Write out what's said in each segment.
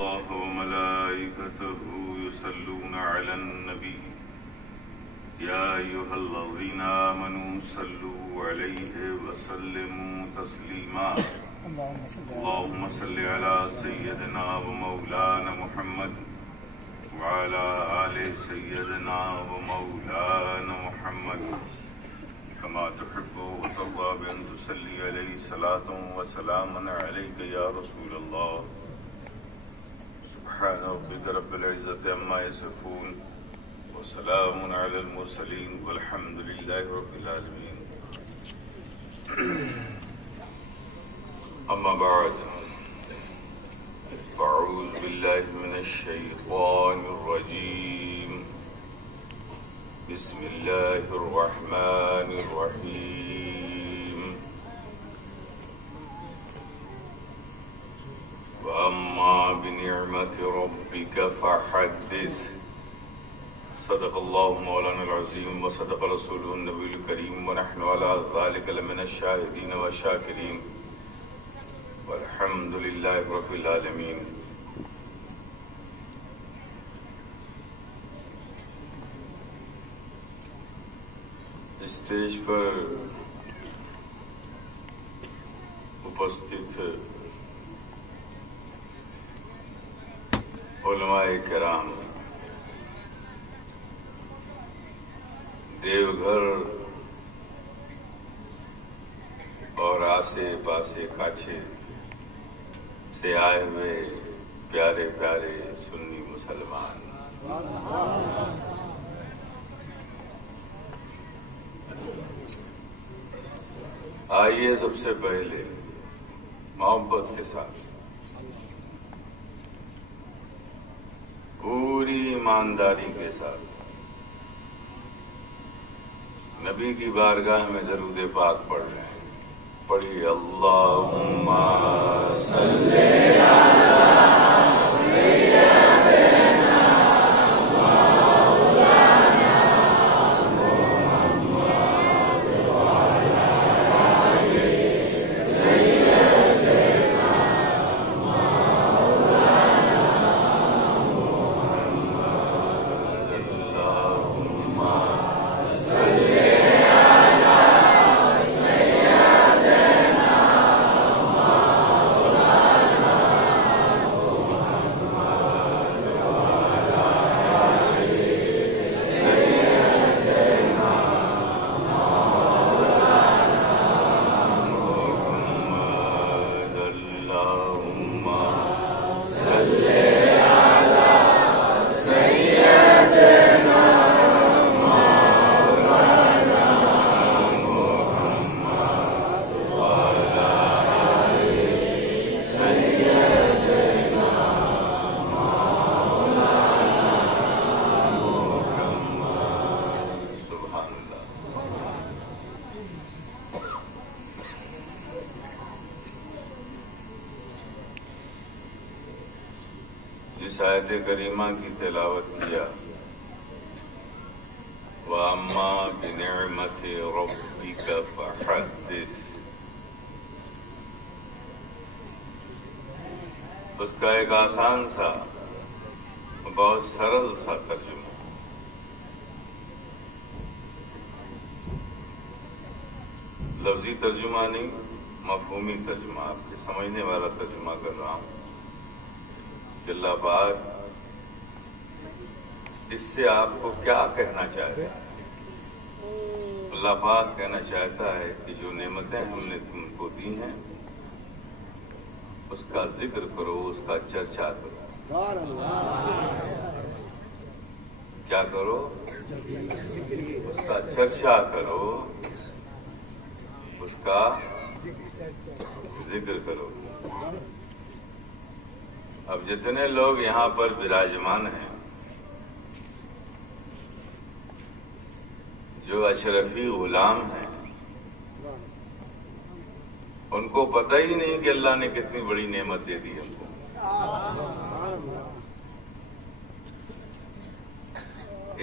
الله وملائكته يصلون على النبي يا أيها الذين آمنوا صلوا عليه وسلموا تسليما اللهم صل على سيدنا ومولانا محمد وعلى آل سيدنا ومولانا محمد كما تحب وترضى بأن تصلي عليه صلاة وسلاما عليك يا رسول الله سبحان ربك رب العزة عما يصفون وسلام على المرسلين والحمد لله رب العالمين. أما بعد فأعوذ بالله من الشيطان الرجيم. بسم الله الرحمن الرحيم. وأما بنعمة ربك فحدث. صدق الله مولانا العظيم وصدق رسوله النبي الكريم ونحن على ذلك لمن الشاهدين والشاكرين والحمد لله رب العالمين. اسٹیج پر اپستھت علماء کرام، دیوگھر اور آسے پاسے کاچھے سے آئے ہوئے پیارے پیارے سنی مسلمان، آئیے سب سے پہلے محبت کے ساتھ پوری ایمانداری کے ساتھ نبی کی بارگاہ میں درود پاک پڑھ رہے ہیں. پڑھیے اللہم صلی علی سیدنا مولانا محمد وعلی آل سیدنا مولانا محمد. اللہم صلی آیت کریمہ کی تلاوت کیا. وَأَمَّا بِنِعْمَةِ رَبِّكَ فَحَدِّثْ. اس کا ایک آسان سا بہت سرل سا ترجمہ. لفظی ترجمہ نہیں، مفہومی ترجمہ، آپ کے سمجھنے والا ترجمہ کر رہا ہوں کہ اللہ پاک اس سے آپ کو کیا کہنا چاہتا ہے. اللہ پاک کہنا چاہتا ہے کہ جو نعمتیں ہم نے تم کو دی ہیں اس کا ذکر کرو، اس کا چرچا کرو. کیا کرو؟ اس کا چرچا کرو، اس کا ذکر کرو. اب جتنے لوگ یہاں پر براجمان ہیں، جو اشرفی غلام ہیں، ان کو پتہ ہی نہیں کہ اللہ نے کتنی بڑی نعمت دے دی ہم کو.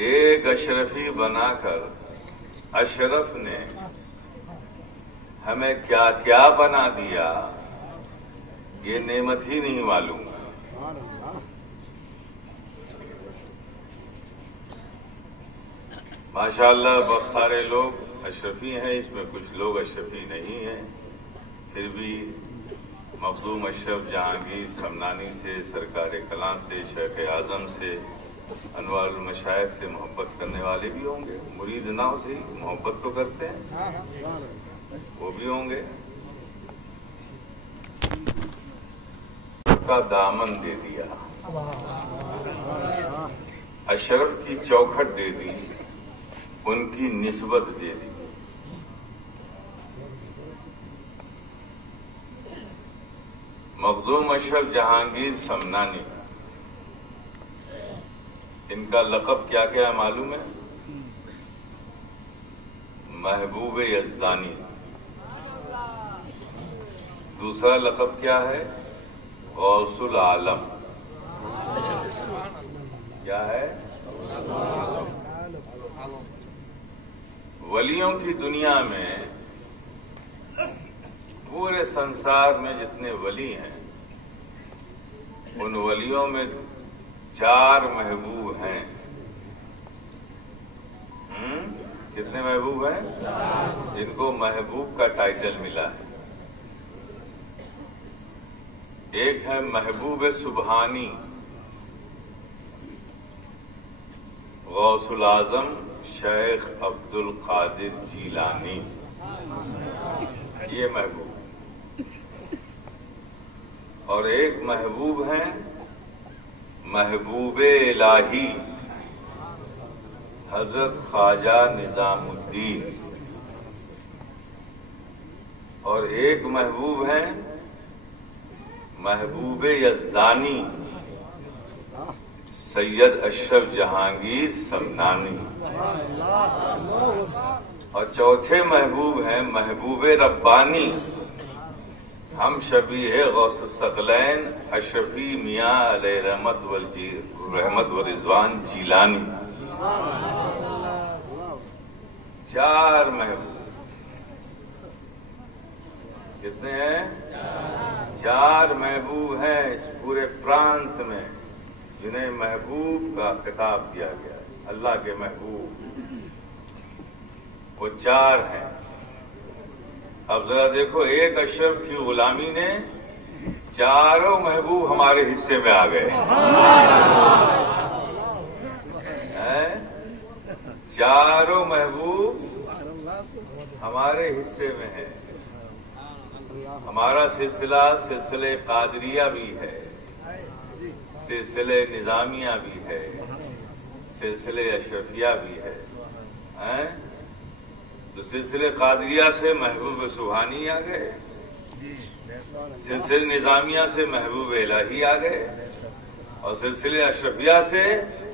ایک اشرفی بنا کر اشرف نے ہمیں کیا کیا بنا دیا یہ نعمت ہی نہیں معلوم. ماشاءاللہ بہت سارے لوگ اشرفی ہیں، اس میں کچھ لوگ اشرفی نہیں ہیں، پھر بھی مخدوم اشرف جہانگیر سمنانی سے، سرکار کلاں سے، شیخ اعظم سے، انوار المشائخ سے محبت کرنے والے بھی ہوں گے، مرید نہ ہو صحیح محبت تو کرتے ہیں، وہ بھی ہوں گے۔ کا دامن دے دیا، اشرف کی چوکھٹ دے دی، ان کی نسبت دے دی۔ مخدوم اشرف جہانگیر سمنانی، ان کا لقب کیا کیا معلوم ہے؟ محبوب یزدانی۔ دوسرا لقب کیا ہے؟ غوث العالم۔ کیا ہے؟ ولیوں کی دنیا میں، پورے سنسار میں جتنے ولی ہیں، ان ولیوں میں 4 محبوب ہیں۔ کتنے محبوب ہیں؟ جن کو محبوب کا ٹائٹل ملا ہے۔ ایک ہے محبوب سبحانی، غوث العظم شیخ عبد القادر جیلانی، یہ محبوب۔ اور ایک محبوب ہیں محبوب الہی حضرت خواجہ نظام الدین، اور ایک محبوب ہیں محبوب یزدانی سید اشرف جہانگیر سمنانی، اور چوتھے محبوب ہیں محبوب ربانی ہم شبیہ غوث الثقلین اشرفی میاں علیہ رحمت و رضوان جیلانی۔ 4 محبوب۔ کتنے ہیں؟ 4 محبوب ہیں اس پورے پرانت میں، جنہیں محبوب کا خطاب دیا گیا ہے، اللہ کے محبوب، وہ 4 ہیں۔ اب ذرا دیکھو، ایک اشرف کی غلامی نے 4 محبوب ہمارے حصے میں آ گئے۔ 4 محبوب ہمارے حصے میں ہیں۔ ہمارا سلسلہ قادریہ بھی ہے، سلسلہ نظامیہ بھی ہے، سلسلہ اشرفیہ بھی ہے۔ تو سلسلہ قادریہ سے محبوب سبحانی آ گئے، سلسلہ نظامیہ سے محبوب الہی آ گئے، اور سلسلہ اشرفیہ سے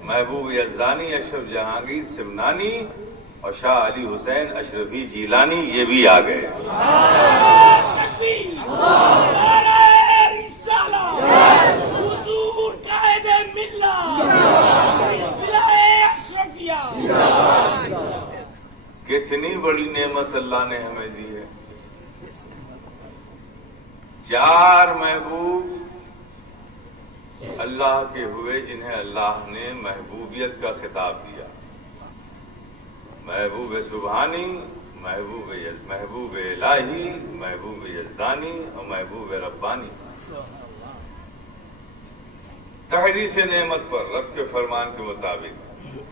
محبوب یزدانی اشرف جہانگیر سمنانی اور شاہ علی حسین اشرفی جیلانی یہ بھی آ گئے۔ کتنی بڑی نعمت اللہ نے ہمیں دی ہے۔ 4 محبوب اللہ کے ہوئے جنہیں اللہ نے محبوبیت کا خطاب دیا، محبوب سبحانی، محبوب الہی، محبوب یزدانی اور محبوب ربانی۔ تحریص نعمت پر رب کے فرمان کے مطابق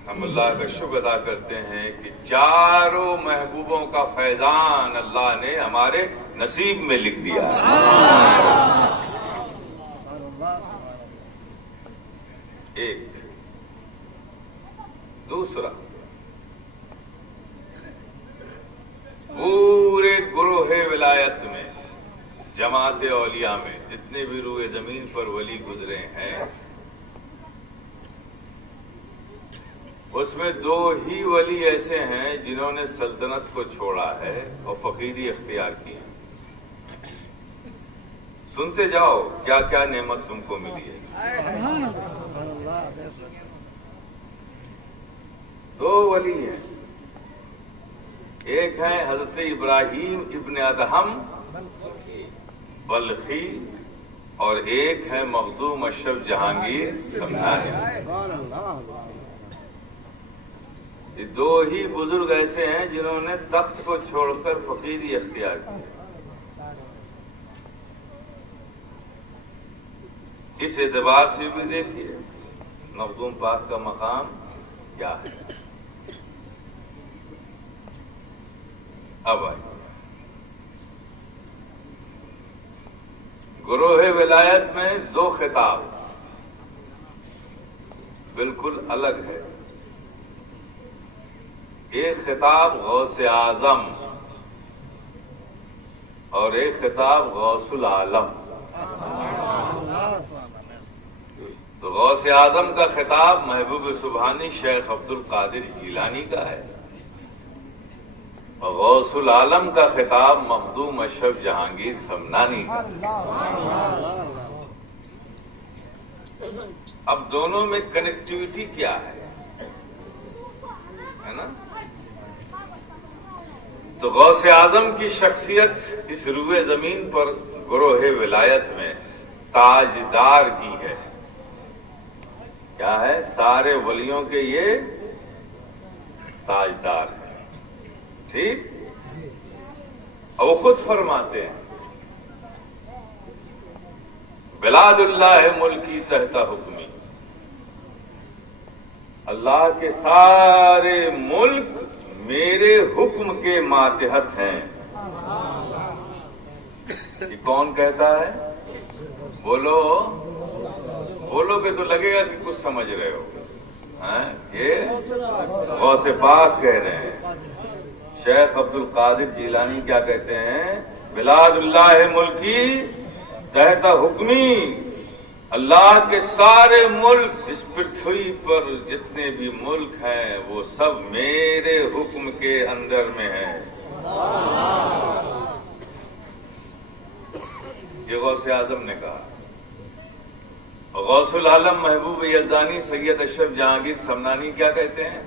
ہم اللہ کا شکر ادا کرتے ہیں کہ 4 محبوبوں کا فیضان اللہ نے ہمارے نصیب میں لکھ دیا۔ ایک دوسرا، پورے گروہ ولایت میں، جماعت اولیاء میں جتنے بھی روئے زمین پر ولی گزرے ہیں، اس میں 2 ہی ولی ایسے ہیں جنہوں نے سلطنت کو چھوڑا ہے اور فقیری اختیار کی ہے۔ سنتے جاؤ کیا کیا نعمت تم کو ملی ہے۔ 2 ولی ہیں، ایک ہے حضرت ابراہیم ابن ادہم بلخی اور ایک ہے مخدوم اشرف جہانگیر سمنانی۔ یہ دو ہی بزرگ ایسے ہیں جنہوں نے تخت کو چھوڑ کر فقیری اختیار کی۔ اس اعتبار سے بھی دیکھیے مخدوم پاک کا مقام کیا ہے۔ اب آئیے گروہ ولایت میں دو خطاب بالکل الگ ہے۔ ایک خطاب غوث اعظم اور ایک خطاب غوث العالم۔ تو غوث اعظم کا خطاب محبوب سبحانی شیخ عبد القادر جیلانی کا ہے، اور غوث العالم کا خطاب مخدوم اشرف جہانگیر سمنانی کا۔ اب دونوں میں کنیکٹیوٹی کیا ہے نا؟ تو غوث اعظم کی شخصیت اس روئے زمین پر گروہ ولایت میں تاجدار کی ہے۔ کیا ہے؟ سارے ولیوں کے یہ تاجدار ہیں، ٹھیک؟ اور وہ خود فرماتے ہیں بلاد اللہ ملکی تحت حکمی، اللہ کے سارے ملک میرے حکم کے ماتحت ہیں۔ یہ کون کہتا ہے؟ بولو بولو گے تو لگے گا کہ کچھ سمجھ رہے ہو۔ یہ غوث پاک کہہ رہے ہیں۔ شیخ عبد القادر جیلانی کیا کہتے ہیں؟ بلاد اللہ ملکی تحت حکمی، اللہ کے سارے ملک اس پرتھوی پر جتنے بھی ملک ہیں وہ سب میرے حکم کے اندر میں ہیں۔ یہ غوث اعظم نے کہا۔ غوث العالم محبوب یزدانی سید اشرف جہانگیر سمنانی کیا کہتے ہیں؟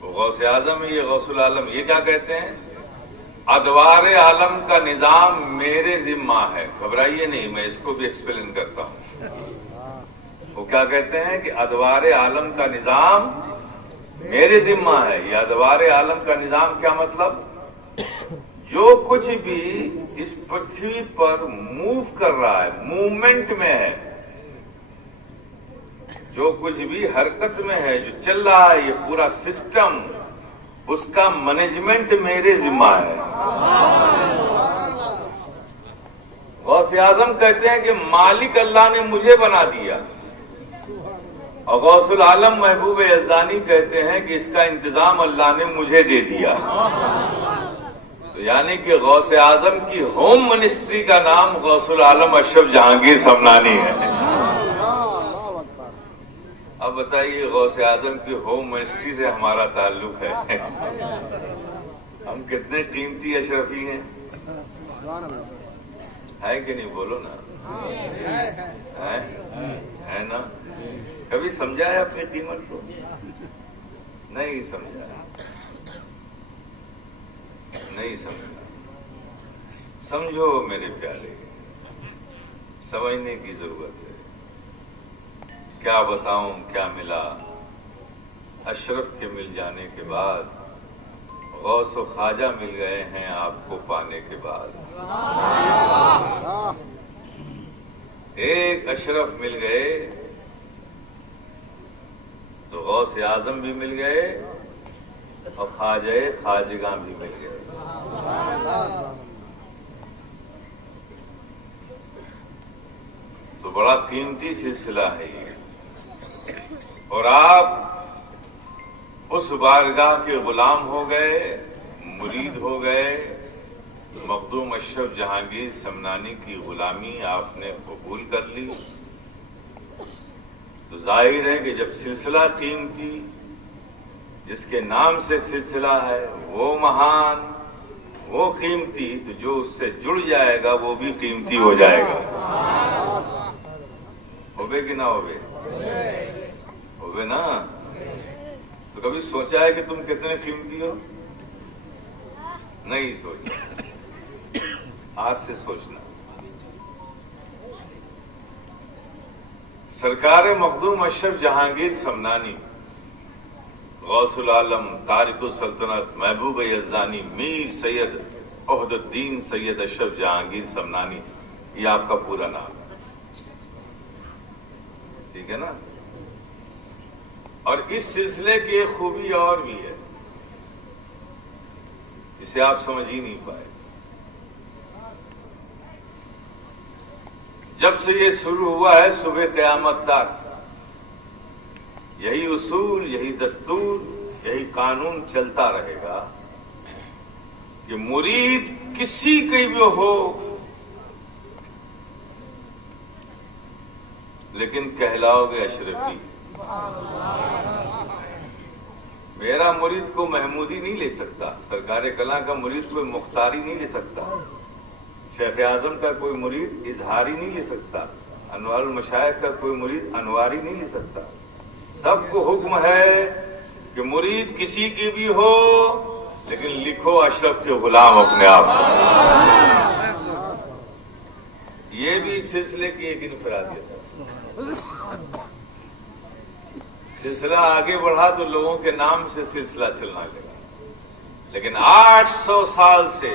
وہ غوث اعظم ہے، یہ غوث العالم یہ کیا کہتے ہیں؟ ادوار عالم کا نظام میرے ذمہ ہے۔ گھبرائیے نہیں، میں اس کو بھی ایکسپلین کرتا ہوں۔ وہ کیا کہتے ہیں کہ ادوار عالم کا نظام میرے ذمہ ہے۔ یہ ادوار عالم کا نظام کیا مطلب؟ جو کچھ بھی اس پرتھوی پر موو کر رہا ہے، موومنٹ میں ہے، جو کچھ بھی حرکت میں ہے، جو چل رہا ہے، یہ پورا سسٹم، اس کا مینجمنٹ میرے ذمہ ہے۔ غوث اعظم کہتے ہیں کہ مالک اللہ نے مجھے بنا دیا، اور غوث العالم محبوب یزدانی کہتے ہیں کہ اس کا انتظام اللہ نے مجھے دے دیا۔ تو یعنی کہ غوث اعظم کی ہوم منسٹری کا نام غوث العالم اشرف جہانگیر سمنانی ہے۔ اب بتائیے غوث اعظم کی ہوم منسٹری سے ہمارا تعلق ہے، ہم کتنے قیمتی اشرفی ہیں، ہے کہ نہیں؟ بولو نا، ہے نا؟ کبھی سمجھا ہے اپنی قیمت کو؟ نہیں سمجھا، نہیں سمجھا۔ سمجھو میرے پیارے، سمجھنے کی ضرورت ہے۔ کیا بتاؤں کیا ملا اشرف کے مل جانے کے بعد، غوث و خواجہ مل گئے ہیں آپ کو پانے کے بعد۔ ایک اشرف مل گئے تو غوث اعظم بھی مل گئے اور خواجہ خواجگاں بھی مل گئے۔ تو بڑا قیمتی سلسلہ ہے یہ، اور آپ اس بارگاہ کے غلام ہو گئے، مرید ہو گئے۔ مخدوم اشرف جہانگیر سمنانی کی غلامی آپ نے قبول کر لی۔ تو ظاہر ہے کہ جب سلسلہ قیمتی، جس کے نام سے سلسلہ ہے، وہ مہان، وہ قیمتی، تو جو اس سے جڑ جائے گا وہ بھی قیمتی ہو جائے گا۔ ہوگے کہ نہ ہوگے؟ ہوگے نا؟ تو کبھی سوچا ہے کہ تم کتنے قیمتی ہو؟ نہیں سوچا، آج سے سوچنا۔ سرکار مخدوم اشرف جہانگیر سمنانی، غوث العالم، تارک السلطنت، محبوب یزدانی، میر سید عہد الدین سید اشرف جہانگیر سمنانی، یہ آپ کا پورا نام ہے، ٹھیک ہے نا؟ اور اس سلسلے کی ایک خوبی اور بھی ہے، اسے آپ سمجھ ہی نہیں پائے۔ جب سے یہ شروع ہوا ہے صبح قیامت تک یہی اصول، یہی دستور، یہی قانون چلتا رہے گا کہ مرید کسی کی بھی ہو لیکن کہلاؤ گے اشرفی۔ میرا مرید کو محمودی نہیں لے سکتا، سرکار کلاں کا مرید کوئی مختاری نہیں لے سکتا، شیخ اعظم کا کوئی مرید اظہاری نہیں لے سکتا، انوار المشائخ کا کوئی مرید انواری نہیں لے سکتا۔ سب کو حکم ہے کہ مرید کسی کی بھی ہو لیکن لکھو اشرف کے غلام اپنے آپ کو۔ یہ بھی اس سلسلے کی ایک انفرادیت ہے۔ سلسلہ آگے بڑھا تو لوگوں کے نام سے سلسلہ چلنا لگا، لیکن 800 سال سے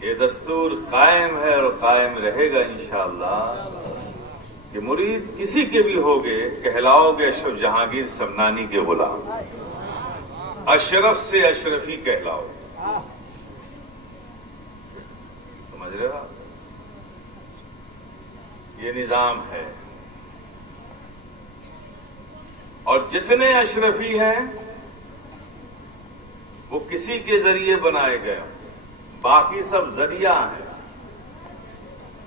یہ دستور قائم ہے اور قائم رہے گا انشاءاللہ کہ مرید کسی کے بھی ہوگے کہلاؤ گے اشرف جہانگیر سمنانی کے غلام، اشرف سے اشرفی کہلاؤ۔ سمجھ رہے ہو؟ یہ نظام ہے، اور جتنے اشرفی ہیں وہ کسی کے ذریعے بنائے گئے، باقی سب ذریعہ ہیں،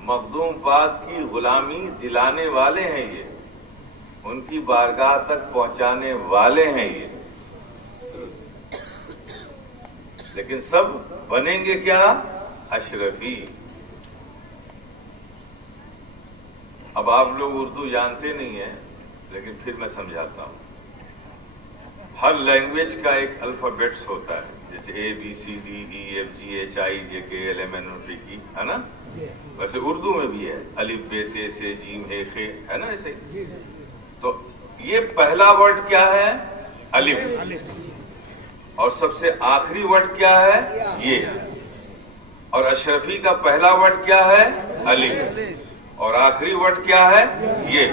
مخدوم پاک کی غلامی دلانے والے ہیں، یہ ان کی بارگاہ تک پہنچانے والے ہیں یہ، لیکن سب بنیں گے کیا؟ اشرفی۔ اب آپ لوگ اردو جانتے نہیں ہیں لیکن پھر میں سمجھاتا ہوں۔ ہر لینگویج کا ایک الفابیٹس ہوتا ہے، جیسے A B C D E F G H I J K L M N O P کی، ہے نا؟ ویسے اردو میں بھی ہے، الف بے تے سے جیم ہے خے، ہے نا ایسے؟ تو یہ پہلا ورڈ کیا ہے؟ الف، اور سب سے آخری ورڈ کیا ہے؟ یہ۔ اور اشرفی کا پہلا ورڈ کیا ہے؟ الف، اور آخری ورڈ کیا ہے؟ یہ۔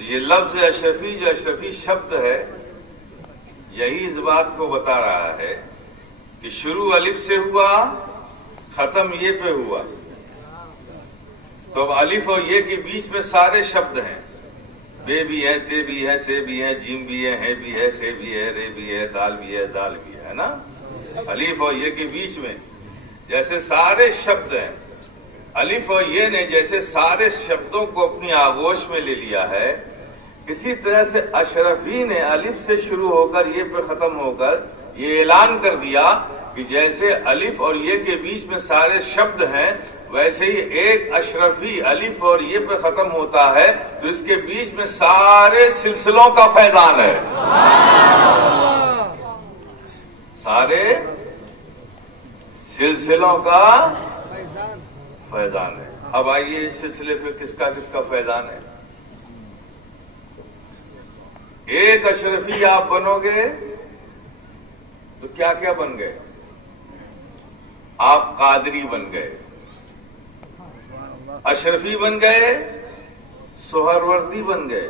یہ لفظ اشرفی جو اشرفی شبد ہے یہی اس بات کو بتا رہا ہے کہ شروع الف سے ہوا، ختم یہ پہ ہوا، تو اب الف اور یہ کے بیچ میں سارے شبد ہیں، بے بھی ہے، تے بھی ہے، سے بھی ہے، جیم بھی ہے بھی ہے، خے بھی ہے، رے بھی ہے، دال بھی ہے، دال بھی ہے نا؟ الف اور یہ کے بیچ میں جیسے سارے شبد ہیں، الف اور یہ نے جیسے سارے شبدوں کو اپنی آغوش میں لے لیا ہے، اسی طرح سے اشرفی نے الف سے شروع ہو کر یہ پہ ختم ہو کر یہ اعلان کر دیا کہ جیسے الف اور یہ کے بیچ میں سارے شبد ہیں ویسے ہی ایک اشرفی الف اور یہ پہ ختم ہوتا ہے تو اس کے بیچ میں سارے سلسلوں کا فیضان ہے، سارے سلسلوں کا فیضان ہے۔ اب آئیے اس سلسلے پہ کس کا فیضان ہے؟ ایک اشرفی آپ بنو گے تو کیا کیا بن گئے؟ آپ قادری بن گئے، اشرفی بن گئے، سہروردی بن گئے،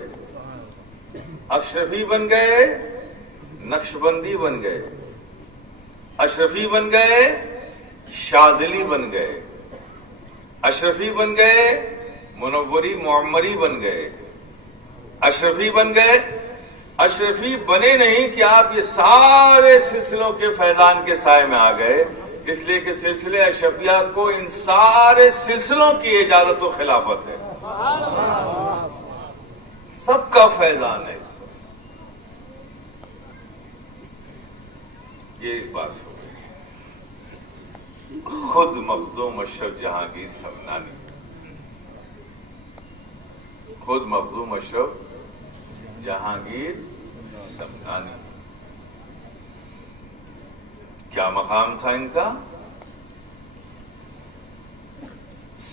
اشرفی بن گئے، نقشبندی بن گئے، اشرفی بن گئے، شاذلی بن گئے، اشرفی بن گئے، منوری معمری بن گئے، اشرفی بن گئے۔ اشرفی بنے نہیں کہ آپ یہ سارے سلسلوں کے فیضان کے سائے میں آ گئے، اس لیے کہ سلسلے اشرفیہ کو ان سارے سلسلوں کی اجازت و خلافت ہے، سب کا فیضان ہے۔ یہ ایک بات ہو گئی۔ خود مخدوم اشرف جہانگیر سمنانی، خود مخدوم اشرف جہانگیر سمنانی، کیا مقام تھا ان کا؟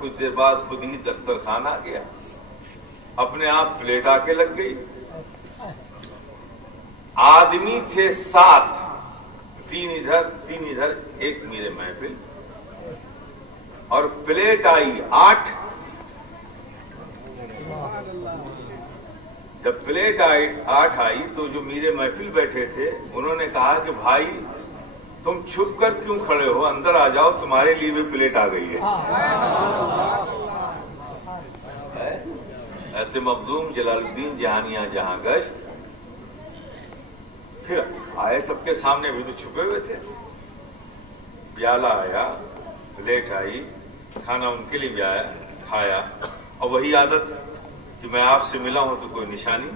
کچھ دیر بعد خود ہی دسترخوان آ گیا، اپنے آپ پلیٹ آ کے لگ گئی۔ آدمی تھے 7، 3 ادھر 1 میرے محفل، اور پلیٹ آئی 8۔ جب پلیٹ 8 آئی تو جو میرے محفل بیٹھے تھے انہوں نے کہا کہ بھائی تم چھپ کر کیوں کھڑے ہو، اندر آ جاؤ، تمہارے لیے بھی پلیٹ آ گئی ہے۔ ایسے مخدوم جلال الدین جہانیاں جہاں گشت پھر آئے سب کے سامنے، بھی تو چھپے ہوئے تھے۔ پیالہ آیا، پلیٹ آئی، کھانا ان کے لیے بھی آیا، کھایا، اور وہی عادت کہ میں آپ سے ملا ہوں تو کوئی نشانی۔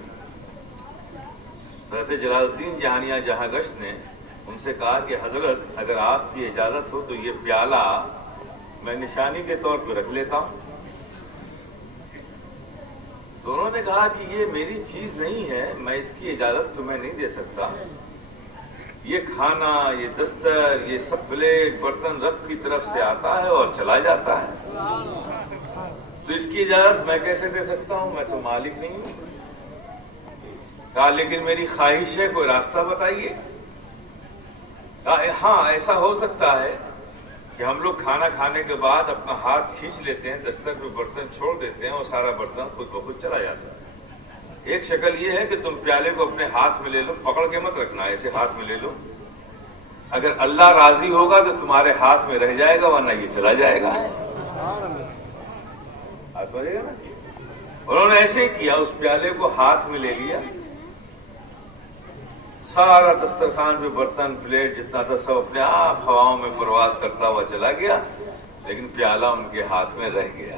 حضرت جلال الدین جہانیاں جہاں گشت نے ان سے کہا کہ حضرت اگر آپ کی اجازت ہو تو یہ پیالہ میں نشانی کے طور پہ رکھ لیتا ہوں۔ تو انہوں نے کہا کہ یہ میری چیز نہیں ہے، میں اس کی اجازت تمہیں نہیں دے سکتا، یہ کھانا، یہ دستر، یہ سب پلیٹ برتن رب کی طرف سے آتا ہے اور چلا جاتا ہے، تو اس کی اجازت میں کیسے دے سکتا ہوں، میں تو مالک نہیں ہوں۔ کہا لیکن میری خواہش ہے، کوئی راستہ بتائیے۔ ہاں ایسا ہو سکتا ہے کہ ہم لوگ کھانا کھانے کے بعد اپنا ہاتھ کھینچ لیتے ہیں، دستر پہ برتن چھوڑ دیتے ہیں اور سارا برتن خود بخود چلا جاتا ہے۔ ایک شکل یہ ہے کہ تم پیالے کو اپنے ہاتھ میں لے لو، پکڑ کے مت رکھنا، ایسے ہاتھ میں لے لو، اگر اللہ راضی ہوگا تو تمہارے ہاتھ میں رہ جائے گا، ورنہ یہ چلا جائے گا۔ سمجھے گا نا؟ انہوں نے ایسے ہی کیا، اس پیالے کو ہاتھ میں لے لیا، سارا دسترخوان پہ برتن پلیٹ جتنا تھا سب اپنے آپ ہواؤں میں پرواز کرتا ہوا چلا گیا، لیکن پیالہ ان کے ہاتھ میں رہ گیا۔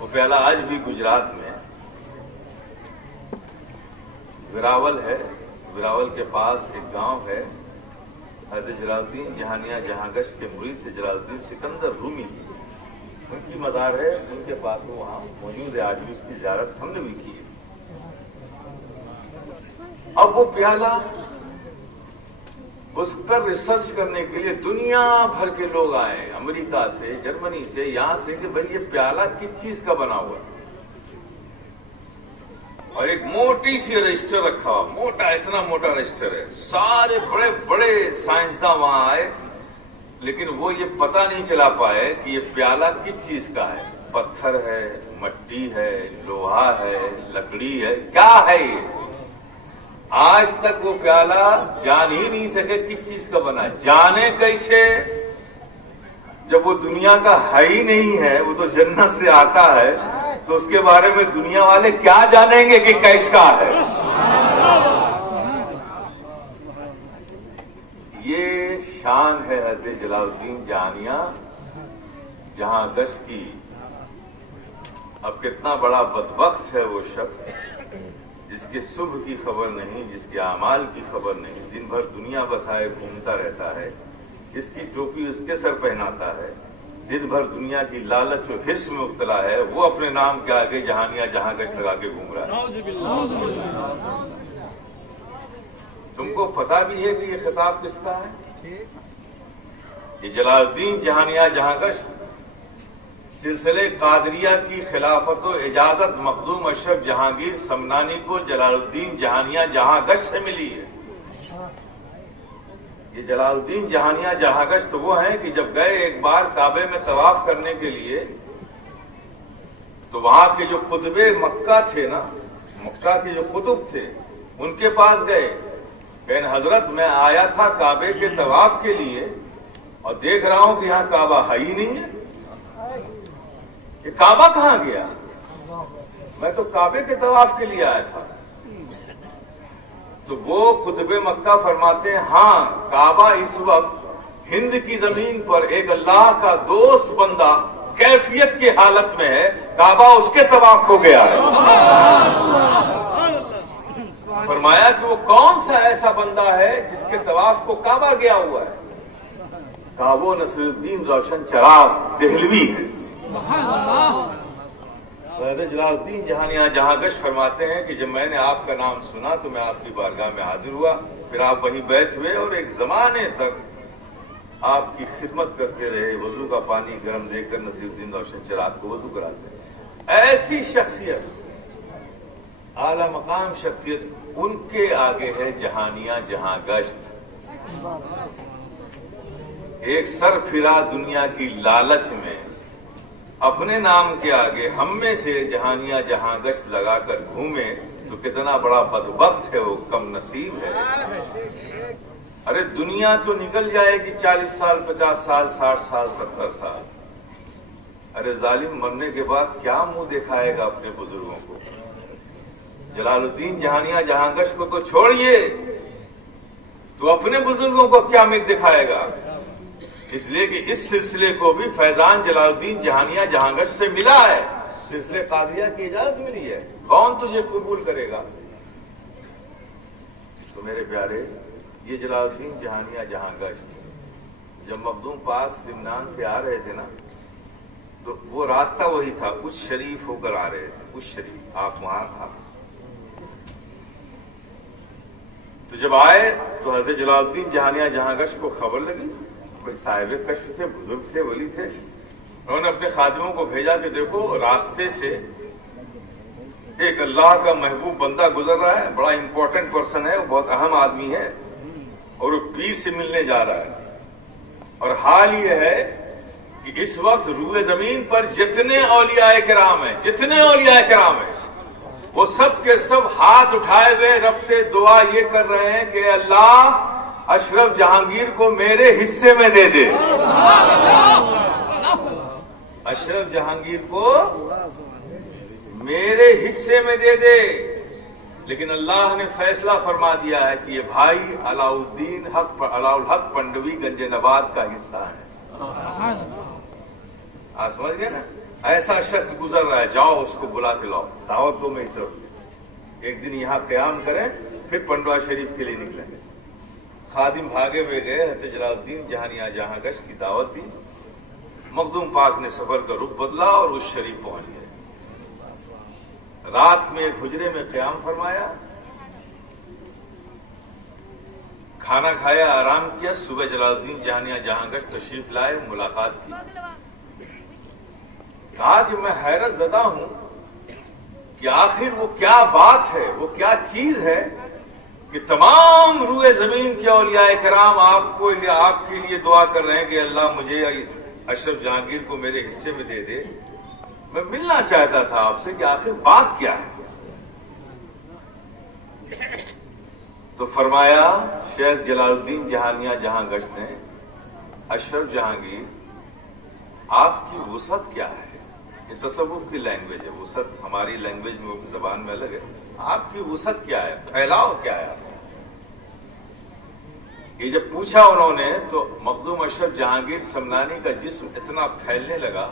وہ پیالہ آج بھی گجرات میں وراول ہے، وراول کے پاس ایک گاؤں ہے، حضرت جلال الدین جہانیاں جہاں گشت کے مرید تھے جلال الدین سکندر رومی، ان کی مزار ہے، ان کے پاس وہ وہاں موجود ہے، آج بھی اس کی زیارت ہم نے بھی کی ہے۔ اب وہ پیالہ اس پر ریسرچ کرنے کے لیے دنیا بھر کے لوگ آئے، امریکہ سے، جرمنی سے، یہاں سے، کہ بھئی یہ پیالہ کس چیز کا بنا ہوا ہے، اور ایک موٹی سی رجسٹر رکھا ہوا، موٹا، اتنا موٹا رجسٹر ہے، سارے بڑے بڑے سائنسداں وہاں آئے، لیکن وہ یہ پتہ نہیں چلا پائے کہ یہ پیالہ کس چیز کا ہے، پتھر ہے، مٹی ہے، لوہا ہے، لکڑی ہے، کیا ہے یہ؟ آج تک وہ پیالہ جان ہی نہیں سکے کس چیز کا بنا ہے، جانے کیسے؟ جب وہ دنیا کا ہے ہی نہیں ہے، وہ تو جنت سے آتا ہے، تو اس کے بارے میں دنیا والے کیا جانیں گے کہ کیس کا ہے؟ یہ شان ہے حضرت جلال الدین جہانیاں جہاں گشت کی۔ اب کتنا بڑا بدبخت ہے وہ شخص جس کے صبح کی خبر نہیں، جس کے اعمال کی خبر نہیں، دن بھر دنیا بسائے گھومتا رہتا ہے، اس کی ٹوپی اس کے سر پہناتا ہے، دن بھر دنیا کی لالچ و حرص میں مبتلا ہے، وہ اپنے نام کے آگے جہانیاں جہاں گشت لگا کے گھوم رہا ہے۔ تم کو پتا بھی ہے کہ یہ خطاب کس کا ہے؟ یہ جلال الدین جہانیاں جہاں گشت سلسلے قادریہ کی خلافت و اجازت مخدوم اشرف جہانگیر سمنانی کو جلال الدین جہانیاں جہاں گشت سے ملی ہے۔ یہ جلال الدین جہانیاں جہاں گشت وہ ہیں کہ جب گئے ایک بار کعبے میں طواف کرنے کے لیے، تو وہاں کے جو قطب مکہ تھے نا، مکہ کے جو قطب تھے، ان کے پاس گئے، کہ حضرت میں آیا تھا کعبے کے طواف کے لیے اور دیکھ رہا ہوں کہ یہاں کعبہ ہے ہی نہیں ہے، یہ کعبہ کہاں گیا؟ میں تو کعبے کے طواف کے لیے آیا تھا۔ تو وہ قطب مکہ فرماتے ہیں ہاں، کعبہ اس وقت ہند کی زمین پر ایک اللہ کا دوست بندہ کیفیت کی حالت میں ہے، کعبہ اس کے طواف کو گیا ہے۔ فرمایا کہ وہ کون سا ایسا بندہ ہے جس کے طواف کو کعبہ گیا ہوا ہے؟ کہا وہ نصر الدین روشن چراغ دہلوی ہے۔ حضرت جلال الدین جہانیاں جہاں گشت فرماتے ہیں کہ جب میں نے آپ کا نام سنا تو میں آپ کی بارگاہ میں حاضر ہوا، پھر آپ وہیں بیٹھ ہوئے اور ایک زمانے تک آپ کی خدمت کرتے رہے، وضو کا پانی گرم دے کر نصیر الدین روشن چراغ کو وضو کراتے ہیں۔ ایسی شخصیت، اعلی مقام شخصیت، ان کے آگے ہے جہانیاں جہاں گشت۔ ایک سر پھرا دنیا کی لالچ میں اپنے نام کے آگے ہم میں سے جہانیاں جہاں گشت لگا کر گھومے تو کتنا بڑا بدبخت ہے، وہ کم نصیب ہے۔ ارے دنیا تو نکل جائے گی 40 سال، 50 سال، 60 سال، 70 سال۔ ارے ظالم مرنے کے بعد کیا منہ دکھائے گا اپنے بزرگوں کو؟ جلال الدین جہانیاں جہاں گشت کو تو چھوڑیے، تو اپنے بزرگوں کو کیا منہ دکھائے گا؟ اس لیے کہ اس سلسلے کو بھی فیضان جلال الدین جہانیاں جہاں گشت سے ملا ہے، سلسلے قادریہ کی اجازت ملی ہے۔ کون تجھے قبول کرے گا؟ تو میرے پیارے، یہ جلال الدین جہانیاں جہاں گشت جب مخدوم پاک سمنان سے آ رہے تھے نا، تو وہ راستہ وہی تھا، کچھ شریف ہو کر آ رہے تھے، کچھ شریف، آپ وہاں تھا۔ تو جب آئے تو حضرت جلال الدین جہانیاں جہاں گشت کو خبر لگی، کوئی صاحب کشف تھے، بزرگ تھے، ولی تھے۔ انہوں نے اپنے خادموں کو بھیجا کہ دیکھو راستے سے ایک اللہ کا محبوب بندہ گزر رہا ہے، بڑا امپورٹنٹ پرسن ہے، وہ بہت اہم آدمی ہے، اور وہ پیر سے ملنے جا رہا ہے۔ اور حال یہ ہے کہ اس وقت روئے زمین پر جتنے اولیاء کرام ہیں، جتنے اولیاء کرام ہیں، وہ سب کے سب ہاتھ اٹھائے ہوئے رب سے دعا یہ کر رہے ہیں کہ اللہ اشرف جہانگیر کو میرے حصے میں دے دے، اشرف جہانگیر کو میرے حصے میں دے دے۔ لیکن اللہ نے فیصلہ فرما دیا ہے کہ یہ بھائی علاء الحق پنڈوی گنج نباد کا حصہ ہے۔ آپ سمجھ گئے نا؟ ایسا شخص گزر رہا ہے، جاؤ اس کو بلا کے لاؤ، دعوت دو میری طرف سے، ایک دن یہاں قیام کریں، پھر پنڈوا شریف کے لیے نکلیں گے۔ خادم بھاگے ہوئے گئے، حضرت جلال الدین جہانیاں جہاں گشت کی دعوت دی، مخدوم پاک نے سفر کا رخ بدلا اور اس شریف پہنچ گئے۔ رات میں ایک حجرے میں قیام فرمایا، کھانا کھایا، آرام کیا، صبح جلال الدین جہانیاں جہاں گشت تشریف لائے، ملاقات کی۔ کہا کہ میں حیرت زدہ ہوں کہ آخر وہ کیا بات ہے، وہ کیا چیز ہے کہ تمام روئے زمین کے اولیاء کرام آپ کے لیے دعا کر رہے ہیں کہ اللہ مجھے اشرف جہانگیر کو میرے حصے میں دے دے۔ میں ملنا چاہتا تھا آپ سے کہ آخر بات کیا ہے؟ تو فرمایا شیخ جلال الدین جہانیاں جہاں گشت نے، اشرف جہانگیر آپ کی وسعت کیا ہے؟ یہ تصوف کی لینگویج ہے، وسعت ہماری لینگویج میں زبان میں الگ ہے۔ آپ کی وسعت کیا ہے، پھیلاؤ کیا ہے؟ یہ جب پوچھا انہوں نے تو مخدوم اشرف جہانگیر سمنانی کا جسم اتنا پھیلنے لگا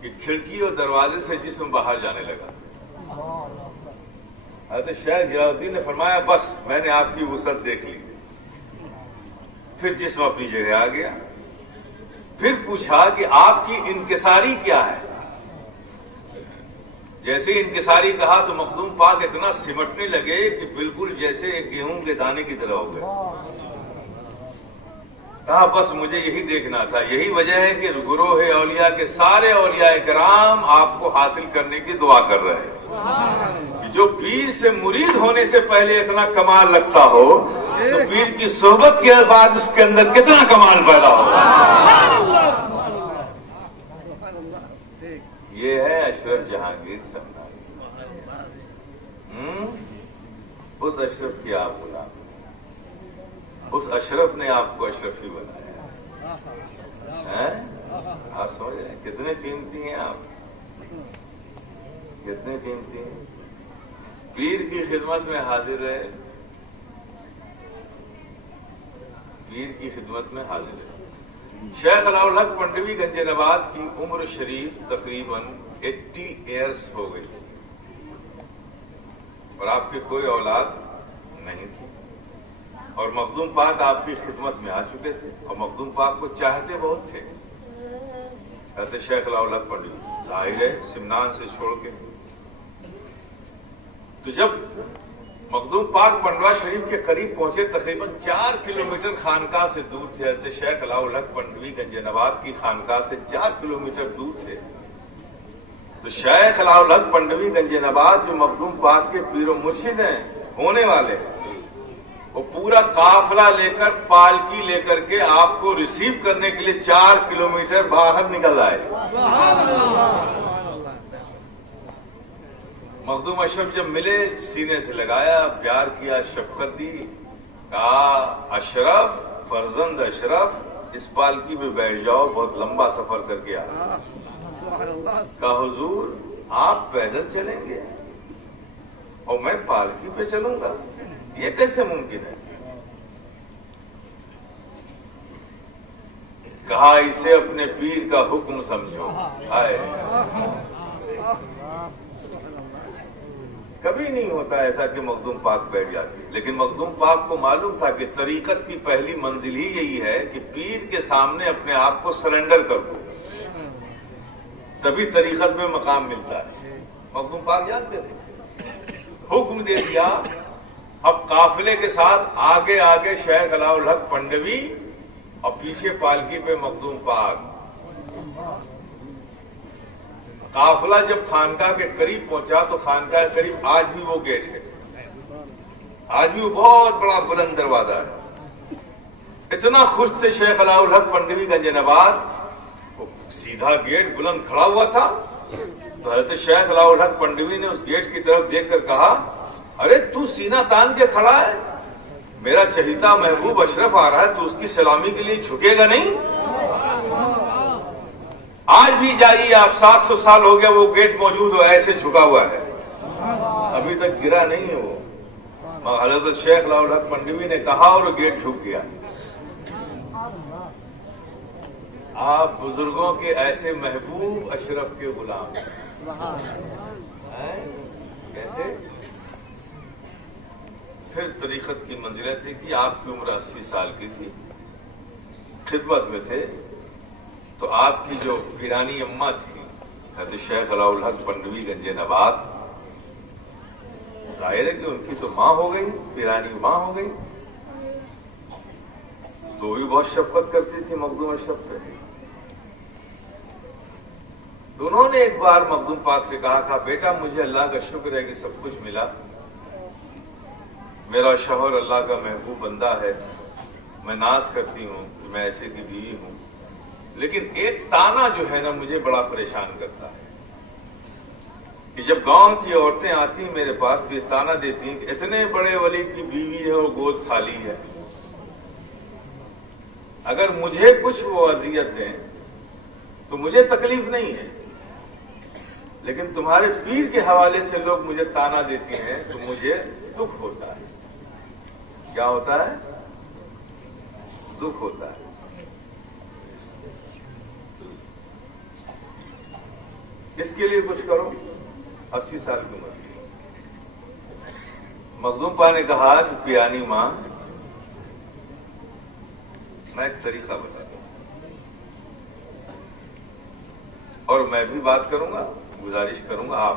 کہ کھڑکی اور دروازے سے جسم باہر جانے لگا۔ حضرت شیخ جلال الدین نے فرمایا بس میں نے آپ کی وسعت دیکھ لی۔ پھر جسم اپنی جگہ آ گیا۔ پھر پوچھا کہ آپ کی انکساری کیا ہے؟ جیسے انکساری کہا تو مخدوم پاک اتنا سمٹنے لگے کہ بالکل جیسے ایک گیہوں کے دانے کی طرح ہو گئے۔ کہا بس مجھے یہی دیکھنا تھا، یہی وجہ ہے کہ گروہ اولیاء کے سارے اولیاء کرام آپ کو حاصل کرنے کی دعا کر رہے ہیں۔ جو پیر سے مرید ہونے سے پہلے اتنا کمال رکھتا ہو تو پیر کی صحبت کے بعد اس کے اندر کتنا کمال پیدا ہو۔ یہ ہے اشرف جہانگیر سمنانی۔ اس اشرف کی آپ غلام، اس اشرف نے آپ کو اشرفی بنایا۔ آپ سمجھ رہے ہیں کتنے قیمتی ہیں آپ، کتنے قیمتی ہیں؟ پیر کی خدمت میں حاضر ہے، پیر کی خدمت میں حاضر ہے۔ شیخ علاء الحق پنڈوی گنج نباد کی عمر شریف تقریباً 80 ایئرس ہو گئی اور آپ کی کوئی اولاد نہیں تھی، اور مخدوم پاک آپ کی خدمت میں آ چکے تھے اور مخدوم پاک کو چاہتے بہت تھے۔ ایسے شیخ علاء الحق پنڈوی ظاہر ہے سمنان سے چھوڑ کے، تو جب مخدوم پاک پنڈوا شریف کے قریب پہنچے، تقریباً 4 کلومیٹر خانقاہ سے دور تھے۔ حضرت شیخ علاء الحق پنڈوی گنج نواد کی خانقاہ سے 4 کلومیٹر دور تھے۔ تو شیخ علاء الحق پنڈوی گنج نواد جو مخدوم پاک کے پیر و مرشد ہیں، ہونے والے ہیں، وہ پورا قافلہ لے کر، پالکی لے کر کے آپ کو ریسیو کرنے کے لیے 4 کلومیٹر باہر نکل آئے۔ مخدوم اشرف جب ملے، سینے سے لگایا، پیار کیا، شفقت دی، کہا اشرف، فرزند اشرف، اس پالکی پہ بیٹھ جاؤ، بہت لمبا سفر کر کے آیا۔ کہا حضور آپ پیدل چلیں گے اور میں پالکی پہ چلوں گا، یہ کیسے ممکن ہے؟ کہا اسے اپنے پیر کا حکم سمجھو۔ آئے کبھی نہیں ہوتا ایسا کہ مخدوم پاک بیٹھ جاتی، لیکن مخدوم پاک کو معلوم تھا کہ طریقت کی پہلی منزل ہی یہی ہے کہ پیر کے سامنے اپنے آپ کو سرنڈر کر دو، تبھی طریقت میں مقام ملتا ہے۔ مخدوم پاک جانتے تھے، حکم دے دیا۔ اب قافلے کے ساتھ آگے آگے شیخ علاء الحق پنڈوی اور پیچھے پالکی پہ مخدوم پاک۔ قافلہ جب خانقاہ کے قریب پہنچا تو خانقاہ کے قریب آج بھی وہ گیٹ ہے، آج بھی وہ بہت بڑا بلند دروازہ ہے۔ اتنا خوش تھے شیخ علاء الحق پنڈوی گنج نواز، سیدھا گیٹ بلند کھڑا ہوا تھا، تو حضرت شیخ علاء الحق پنڈوی نے اس گیٹ کی طرف دیکھ کر کہا ارے تو سینہ تان کے کھڑا ہے، میرا چہیتا محبوب اشرف آ رہا ہے، تو اس کی سلامی کے لیے جھکے گا نہیں؟ آج بھی جائیے آپ، 700 سال ہو گیا وہ گیٹ موجود ہو، ایسے جھکا ہوا ہے، ابھی تک گرا نہیں ہے وہ۔ حضرت شیخ علاء الحق پنڈوی نے کہا اور وہ گیٹ جھک گیا۔ آپ بزرگوں کے ایسے محبوب اشرف کے غلام کیسے؟ پھر طریقت کی منزلیں تھی کہ آپ کی عمر 80 سال کی تھی، خدمت میں تھے، تو آپ کی جو پیرانی اماں تھی حضرت شیخ علاء الحق پنڈوی گنج نواد، ظاہر ہے کہ ان کی تو ماں ہو گئی، پیرانی ماں ہو گئی، تو بھی بہت شفقت کرتی تھی مخدوم اشرف پہ۔ تو انہوں نے ایک بار مخدوم پاک سے کہا بیٹا مجھے اللہ کا شکر ہے کہ سب کچھ ملا، میرا شوہر اللہ کا محبوب بندہ ہے، میں ناز کرتی ہوں کہ میں ایسے کی بیوی ہوں، لیکن ایک تانا جو ہے نا مجھے بڑا پریشان کرتا ہے کہ جب گاؤں کی عورتیں آتی ہیں میرے پاس تو یہ تانا دیتی ہیں کہ اتنے بڑے ولی کی بیوی ہے اور گود خالی ہے، اگر مجھے کچھ وہ اذیت دیں تو مجھے تکلیف نہیں ہے، لیکن تمہارے پیر کے حوالے سے لوگ مجھے تانا دیتے ہیں تو مجھے دکھ ہوتا ہے۔ کیا ہوتا ہے؟ دکھ ہوتا ہے۔ اس کے لیے کچھ کرو، 80 سال کی عمر کی۔ مخدوم پاک نے کہا کہ پیانی ماں میں ایک طریقہ بتا دوں اور میں بھی بات کروں گا، گزارش کروں گا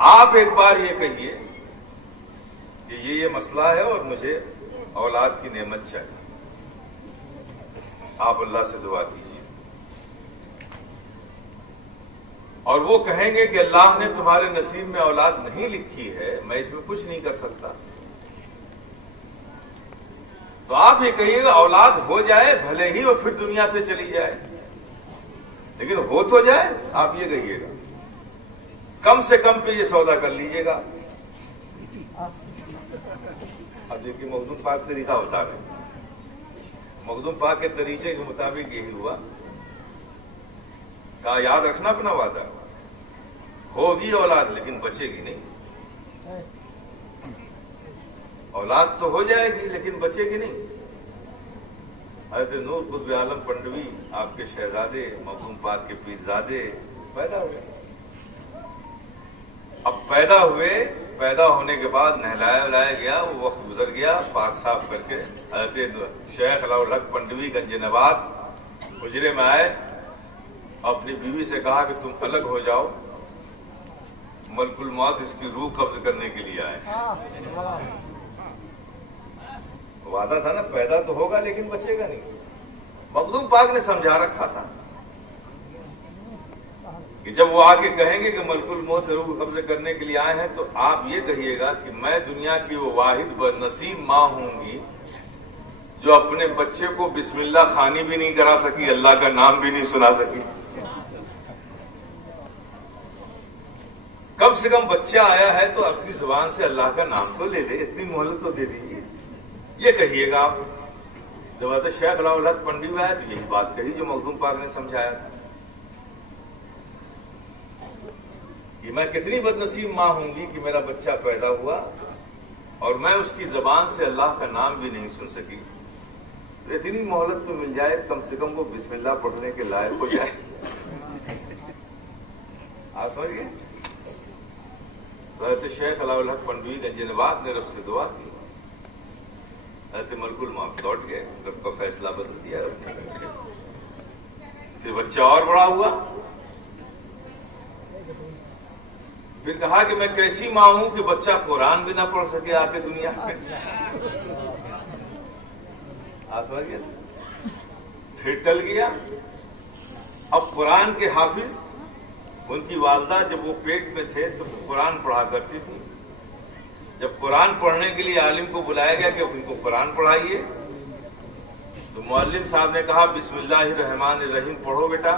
آپ ایک بار یہ کہیے کہ یہ مسئلہ ہے اور مجھے اولاد کی نعمت چاہیے، آپ اللہ سے دعا کیجیے، اور وہ کہیں گے کہ اللہ نے تمہارے نصیب میں اولاد نہیں لکھی ہے، میں اس میں کچھ نہیں کر سکتا، تو آپ یہ کہیے گا اولاد ہو جائے بھلے ہی وہ پھر دنیا سے چلی جائے، لیکن ہو تو جائے، آپ یہ کہیے گا، کم سے کم پہ یہ سودا کر لیجیے گا۔ اب دیکھیے مخدوم پاک طریقہ ہوتا ہے، مخدوم پاک کے طریقے کے مطابق یہی ہوا، کہا یاد رکھنا اپنا وعدہ، ہوگی اولاد لیکن بچے گی نہیں، اولاد تو ہو جائے گی لیکن بچے گی نہیں۔ حضرت نور قطب عالم پنڈوی آپ کے شہزادے مخدوم پاک کے پیرزادے پیدا ہوئے، اب پیدا ہوئے، پیدا ہونے کے بعد نہلایا ولایا گیا، وہ وقت گزر گیا، پاک صاف کر کے حضرت شیخ علاء الحق پنڈوی گنج نواد حجرے میں آئے، اپنی بیوی سے کہا کہ تم الگ ہو جاؤ، ملک الموت اس کی روح قبض کرنے کے لیے آئے. وعدہ تھا نا پیدا تو ہوگا لیکن بچے گا نہیں. مخدوم پاک نے سمجھا رکھا تھا کہ جب وہ آ کے کہیں گے کہ ملک الموت سے روح قبض کرنے کے لیے آئے ہیں تو آپ یہ کہیے گا کہ میں دنیا کی وہ واحد بدنصیب ماں ہوں گی جو اپنے بچے کو بسم اللہ خوانی بھی نہیں کرا سکی, اللہ کا نام بھی نہیں سنا سکی. کم سے کم بچہ آیا ہے تو اپنی زبان سے اللہ کا نام تو لے لے, اتنی مہلت تو دے دیجیے. یہ کہیے گا آپ. جب حضرت شیخ علاء الحق پنڈی آئے تو یہی بات کہی جو مخدوم پاک نے سمجھایا تھا کہ میں کتنی بدنصیب ماں ہوں گی کہ میرا بچہ پیدا ہوا اور میں اس کی زبان سے اللہ کا نام بھی نہیں سن سکی. اتنی مہلت تو مل جائے, کم سے کم وہ بسم اللہ پڑھنے کے لائق ہو جائے. آپ سمجھ گئے؟ حضرت شیخ علاء الحق پنڈوی گنج نواز نے رب سے دعا کی. حضرت ملک الموت لوٹ گئے, رب کا فیصلہ بدل دیا. پھر بچہ اور بڑا ہوا. پھر کہا کہ میں کیسی ماں ہوں کہ بچہ قرآن بھی نہ پڑھ سکے آ کے دنیا میں. آپ سمجھ گئے؟ پھر ٹل گیا. اب قرآن کے حافظ ان کی والدہ جب وہ پیٹ میں تھے تو قرآن پڑھا کرتی تھی. جب قرآن پڑھنے کے لیے عالم کو بلایا گیا کہ ان کو قرآن پڑھائیے تو معلم صاحب نے کہا بسم اللہ الرحمن الرحیم پڑھو بیٹا.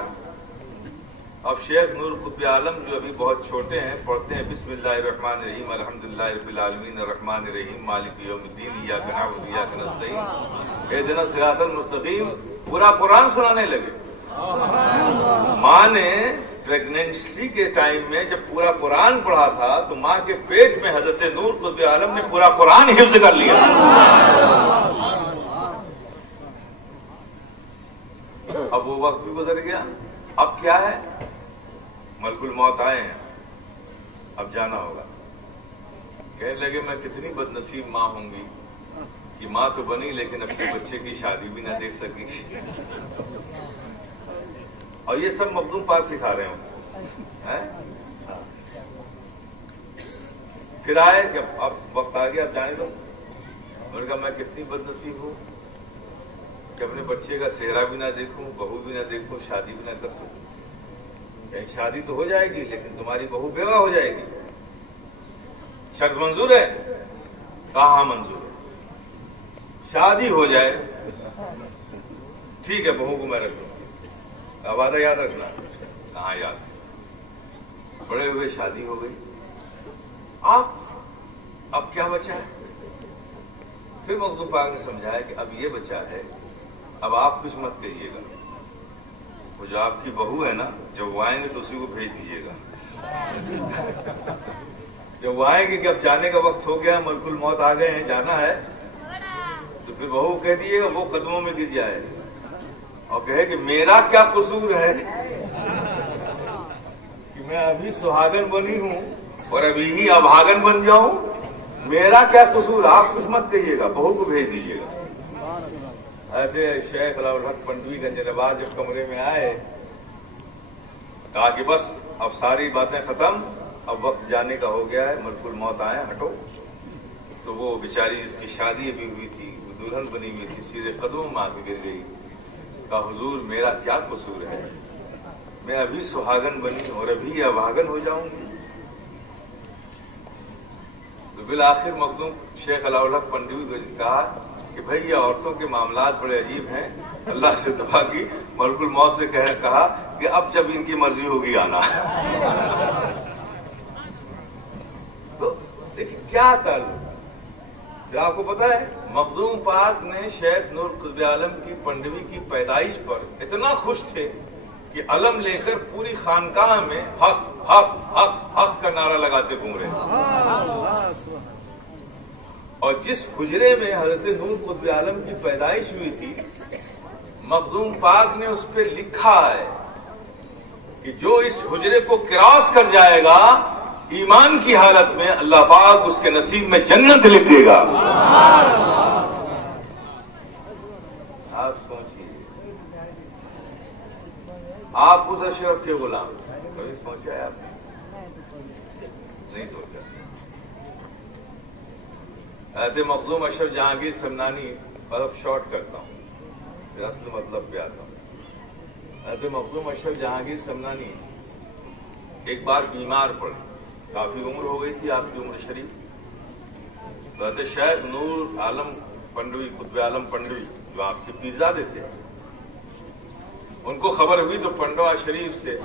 اب شیخ نور قطب عالم جو ابھی بہت چھوٹے ہیں پڑھتے ہیں بسم اللہ الرحمن الرحیم الحمدللہ رب العالمین الرحمن الرحیم مالک یوم الدین ایاک نعبد و ایاک نستعین اہدنا الصراط المستقیم. پورا قرآن سنانے لگے. ماں نے پریگنینسی کے ٹائم میں جب پورا قرآن پڑھا تھا تو ماں کے پیٹ میں حضرت نور قطب عالم نے پورا قرآن حفظ کر لیا. اب وہ وقت بھی گزر گیا. اب کیا ہے؟ ملک الموت آئے ہیں, اب جانا ہوگا. کہنے لگے میں کتنی بدنصیب ماں ہوں گی کہ ماں تو بنی لیکن اپنے بچے کی شادی بھی نہ دیکھ سکی. اور یہ سب مخدوم پاک سکھا رہے ہوں. پھر آئے کہ اب وقت آ گیا, اب جانے دو. میں نے کہا میں کتنی بدنصیب ہوں کہ اپنے بچے کا چہرہ بھی نہ دیکھوں, بہو بھی نہ دیکھوں, شادی بھی نہ کر سکوں. کہیں شادی تو ہو جائے گی لیکن تمہاری بہو بیوہ ہو جائے گی. شرط منظور ہے؟ کہاں منظور ہے؟ شادی ہو جائے ٹھیک ہے, بہو کو میں رکھوں. وعدہ یاد رکھنا. کہاں یاد؟ بڑے ہوئے شادی ہو گئی. اب کیا بچا ہے؟ پھر مخدوم پاک نے سمجھایا کہ اب یہ بچہ ہے, اب آپ کچھ مت کہیے گا. وہ جو آپ کی بہو ہے نا, جب وہ آئیں گے تو اسی کو بھیج دیجیے گا. جب وہ آئیں گے کہ اب جانے کا وقت ہو گیا, ملک الموت آ گئے ہیں, جانا ہے, تو پھر بہو کو کہہ دیجیے گا وہ قدموں میں گر جائے اور کہے کہ میرا کیا قصور ہے کہ میں ابھی سہاگن بنی ہوں اور ابھی ہی ابھاگن بن جاؤں. میرا کیا قصور, آپ کچھ مت کہیے گا, بہو کو بھیج دیجیے گا. ایسے شیخ علاء الحق پنڈوی گنج نواز جب کمرے میں آئے کہا کہ بس اب ساری باتیں ختم, اب وقت جانے کا ہو گیا ہے, ملک الموت آئے, ہٹو. تو وہ بیچاری جس کی شادی ابھی ہوئی تھی, وہ دلہن بنی ہوئی تھی, سیدھے قدموں میں آ کے گر گئی. کہا حضور میرا کیا قصور ہے, میں ابھی سہاگن بنی اور ابھی ابھاگن ہو جاؤں گی. تو بالآخر مخدوم شیخ علاء الحق پنڈوی کو کہا کہ بھائی یہ عورتوں کے معاملات بڑے عجیب ہیں. اللہ سے دعا کی, ملک الموت سے کہا کہ اب جب ان کی مرضی ہوگی آنا. تو دیکھیں کیا تعلق. پھر آپ کو پتا ہے مخدوم پاک نے شیخ نور قطب عالم کی پنڈوی کی پیدائش پر اتنا خوش تھے کہ علم لے کر پوری خانقاہ میں حق حق حق حق کا نعرہ لگاتے گھوم رہے. اور جس حجرے میں حضرت نور قطب عالم کی پیدائش ہوئی تھی, مخدوم پاک نے اس پہ لکھا ہے کہ جو اس حجرے کو کراس کر جائے گا ایمان کی حالت میں, اللہ پاک اس کے نصیب میں جنت لکھ دے گا. آپ سوچیے, آپ اس اشرف کے غلام, کبھی سوچا ہے آپ نے؟ نہیں سوچا. حضرت مخدوم اشرف جہانگیر سمنانی، اور اب شارٹ کرتا ہوں، پھر اصل مطلب پہ آتا ہوں. حضرت مخدوم اشرف جہانگیر سمنانی ایک بار بیمار پڑے، کافی عمر ہو گئی تھی آپ کی عمر شریف. حضرت شیخ نور عالم پنڈوی، قطب عالم پنڈوی جو آپ کے پیرزادے تھے، ان کو خبر ہوئی تو پنڈوا شریف سے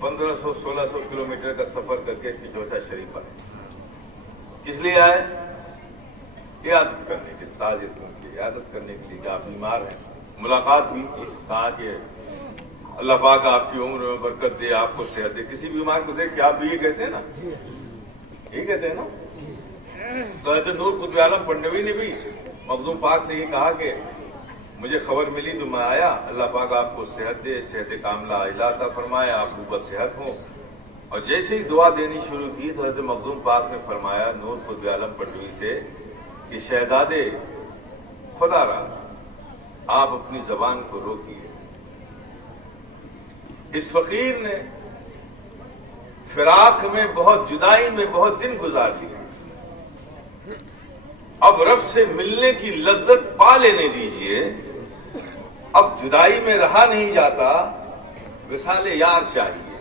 1500-1600 کلومیٹر کا سفر کر کے چوچا شریف آئے. کس لیے آئے؟ عیادت کرنے کے، تعزیت کی عیادت کرنے کے لیے کہ آپ بیمار ہیں. ملاقات ہوئی، کہا کہ اللہ پاک آپ کی عمر میں برکت دے، آپ کو صحت دے. کسی بیمار کو دیکھ کے آپ بھی یہ کہتے ہیں نا، یہ کہتے ہیں نا. تو حضرت نور قطب عالم پنڈوی نے بھی مخدوم پاک سے یہ کہا کہ مجھے خبر ملی تو میں آیا، اللہ پاک آپ کو صحت دے، صحت کاملہ عطا فرمائے، آپ کو بس صحت ہو. اور جیسے ہی دعا دینی شروع کی تو حضرت مخدوم پاک نے فرمایا نور قطب عالم پنڈوی سے کہ شہزادے خدا را، آپ اپنی زبان کو روکیے. اس فقیر نے فراق میں بہت، جدائی میں بہت دن گزار لیے. اب رب سے ملنے کی لذت پا لینے دیجیے. اب جدائی میں رہا نہیں جاتا، وصال یار چاہیے.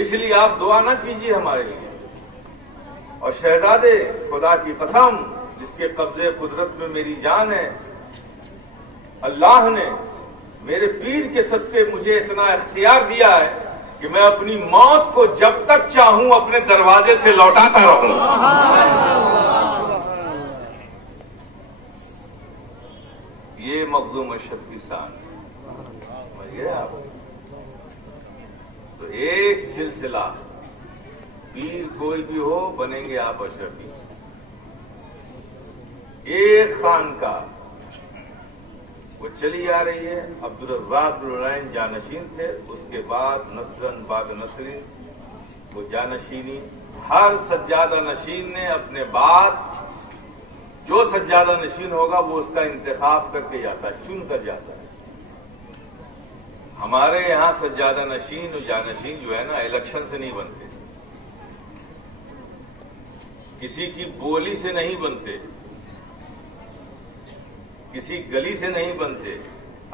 اس لیے آپ دعا نہ کیجیے ہمارے لیے. اور شہزادے خدا کی قسم جس کے قبضے قدرت میں میری جان ہے، اللہ نے میرے پیر کے صدقے مجھے اتنا اختیار دیا ہے کہ میں اپنی موت کو جب تک چاہوں اپنے دروازے سے لوٹاتا رہوں. یہ مخدوم اشرف کی شان ہے. سمجھ گئے آپ؟ تو ایک سلسلہ، پیر کوئی بھی ہو بنیں گے آپ اشرفی. ایک خانقاہ وہ چلی آ رہی ہے. عبدالرزاق العین جانشین تھے، اس کے بعد نصرن بعد نصرین وہ جانشینی. ہر سجادہ نشین نے اپنے بعد جو سجادہ نشین ہوگا وہ اس کا انتخاب کر کے جاتا ہے، چن کر جاتا ہے. ہمارے یہاں سجادہ نشین اور جانشین جو ہے نا الیکشن سے نہیں بنتے، کسی کی بولی سے نہیں بنتے، کسی گلی سے نہیں بنتے،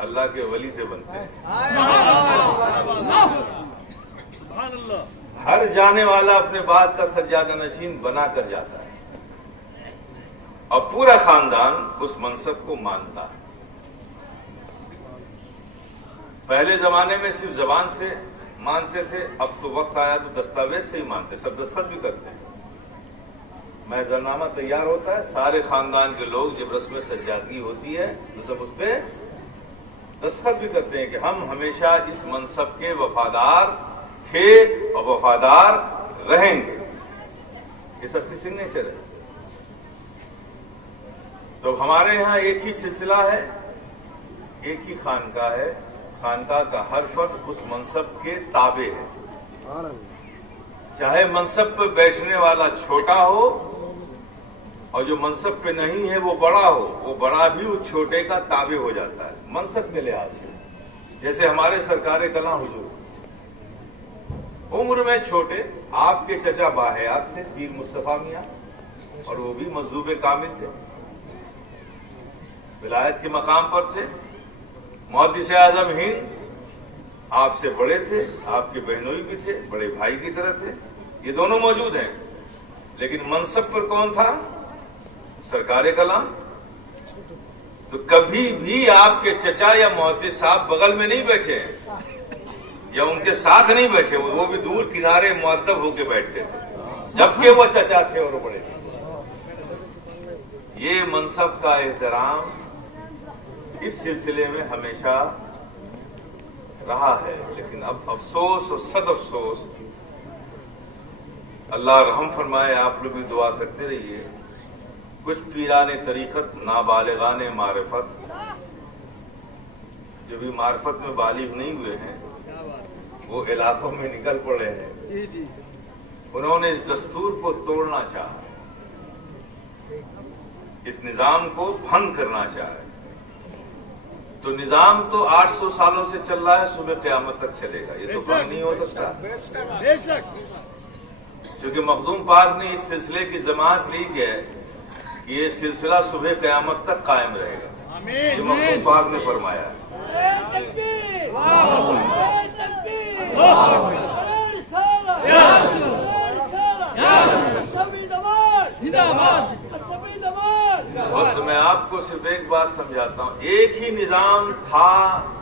اللہ کے ولی سے بنتے ہیں. ہر جانے والا اپنے بعد کا سجادہ نشین بنا کر جاتا ہے اور پورا خاندان اس منصب کو مانتا ہے. پہلے زمانے میں صرف زبان سے مانتے تھے، اب تو وقت آیا تو دستاویز سے ہی مانتے، سب دستخط بھی کرتے ہیں. محضرنامہ تیار ہوتا ہے، سارے خاندان کے لوگ جب رسم سجادگی ہوتی ہے تو سب اس پہ دستخط بھی کرتے ہیں کہ ہم ہمیشہ اس منصب کے وفادار تھے اور وفادار رہیں گے. یہ سب کی سگنیچر ہے. تو ہمارے یہاں ایک ہی سلسلہ ہے، ایک ہی خانقاہ ہے. خانقاہ کا ہر فرد اس منصب کے تابع ہے، چاہے منصب پہ بیٹھنے والا چھوٹا ہو اور جو منصب پہ نہیں ہے وہ بڑا ہو، وہ بڑا بھی اس چھوٹے کا تابع ہو جاتا ہے منصب کے لحاظ سے. جیسے ہمارے سرکار کلاں حضور عمر میں چھوٹے، آپ کے چچا باحیات تھے پیر مصطفیٰ میاں، اور وہ بھی مجذوب کامل تھے، ولایت کے مقام پر تھے. محدث اعظم ہند آپ سے بڑے تھے، آپ کے بہنوئی بھی تھے، بڑے بھائی کی طرح تھے. یہ دونوں موجود ہیں، لیکن منصب پر کون تھا؟ سرکار کلام. تو کبھی بھی آپ کے چچا یا محدث صاحب بغل میں نہیں بیٹھے یا ان کے ساتھ نہیں بیٹھے، وہ بھی دور کنارے مؤدب ہو کے بیٹھتے تھے، جبکہ وہ چچا تھے اور بڑے تھے. یہ منصب کا احترام اس سلسلے میں ہمیشہ رہا ہے. لیکن اب افسوس اور صد افسوس، اللہ رحم فرمائے، آپ لوگ بھی دعا کرتے رہیے. کچھ پیران طریقت، نابالغان معرفت، جو بھی معرفت میں بالغ نہیں ہوئے ہیں، وہ علاقوں میں نکل پڑے ہیں. انہوں نے اس دستور کو توڑنا چاہا، اس نظام کو بھنگ کرنا چاہے. تو نظام تو 800 سالوں سے چل رہا ہے، صبح قیامت تک چلے گا. یہ تو بھنگ نہیں ہو سکتا. چونکہ مخدوم پاک نے اس سلسلے کی ضمانت لی ہے کہ یہ سلسلہ صبح قیامت تک قائم رہے گا، یہ مخدوم پاک نے فرمایا ہے۔ بس میں آپ کو صرف ایک بات سمجھاتا ہوں، ایک ہی نظام تھا،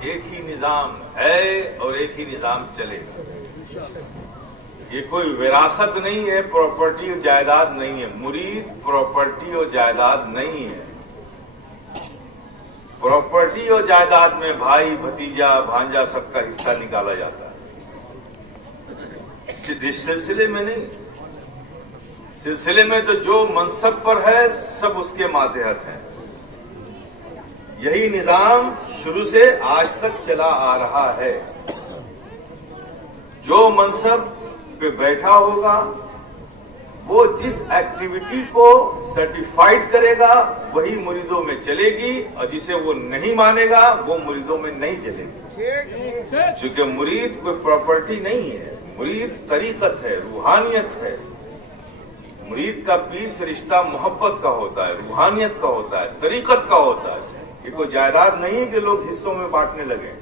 ایک ہی نظام ہے اور ایک ہی نظام چلے گا۔ یہ کوئی وراثت نہیں ہے، پراپرٹی اور جائیداد نہیں ہے، مرید پراپرٹی اور جائیداد نہیں ہے۔ پراپرٹی اور جائیداد میں بھائی بھتیجا بھانجا سب کا حصہ نکالا جاتا ہے، اس سلسلے میں نہیں۔ سلسلے میں تو جو منصب پر ہے سب اس کے ماتحت ہیں۔ یہی نظام شروع سے آج تک چلا آ رہا ہے۔ جو منصب پہ بیٹھا ہوگا وہ جس ایکٹیویٹی کو سرٹیفائڈ کرے گا وہی مریدوں میں چلے گی، اور جسے وہ نہیں مانے گا وہ مریدوں میں نہیں چلے گی۔ چونکہ مرید کوئی پراپرٹی نہیں ہے، مرید طریقت ہے، روحانیت ہے۔ مرید کا پیر سے رشتہ محبت کا ہوتا ہے، روحانیت کا ہوتا ہے، طریقت کا ہوتا ہے۔ یہ کوئی جائیداد نہیں کہ لوگ حصوں میں بانٹنے لگے،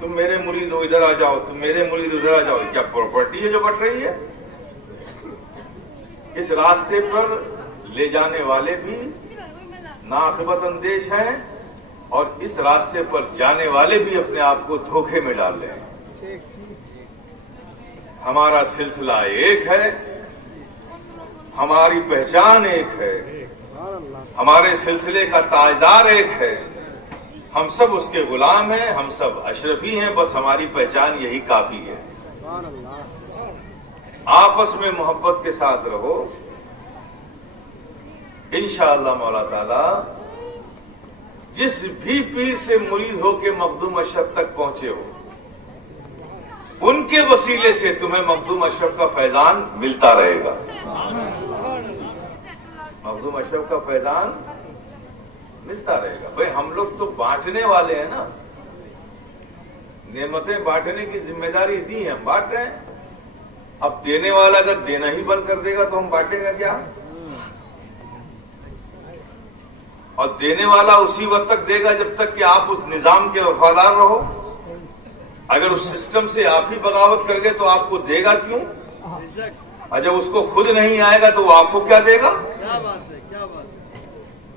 تم میرے مرید ہو ادھر آ جاؤ، تم میرے مرید ادھر آ جاؤ۔ کیا پراپرٹی ہے جو بٹ رہی ہے؟ اس راستے پر لے جانے والے بھی ناعاقبت اندیش ہیں، اور اس راستے پر جانے والے بھی اپنے آپ کو دھوکے میں ڈال رہے ہیں۔ ہمارا سلسلہ ایک ہے، ہماری پہچان ایک ہے، ہمارے سلسلے کا تاجدار ایک ہے، ہم سب اس کے غلام ہیں، ہم سب اشرفی ہیں، بس ہماری پہچان یہی کافی ہے۔ آپس میں محبت کے ساتھ رہو، انشاءاللہ مولا تعالی جس بھی پیر سے مرید ہو کے مخدوم اشرف تک پہنچے ہو، ان کے وسیلے سے تمہیں مخدوم اشرف کا فیضان ملتا رہے گا۔ مخدوم اشرف کا فیضان ملتا رہے گا۔ بھئی ہم لوگ تو بانٹنے والے ہیں نا، نعمتیں بانٹنے کی ذمہ داری دی ہے، ہم بانٹ رہے ہیں۔ اب دینے والا اگر دینا ہی بند کر دے گا تو ہم بانٹیں گا کیا؟ اور دینے والا اسی وقت تک دے گا جب تک کہ آپ اس نظام کے وفادار رہو۔ اگر اس سسٹم سے آپ ہی بغاوت کر گئے تو آپ کو دے گا کیوں؟ اور جب اس کو خود نہیں آئے گا تو وہ آپ کو کیا دے گا؟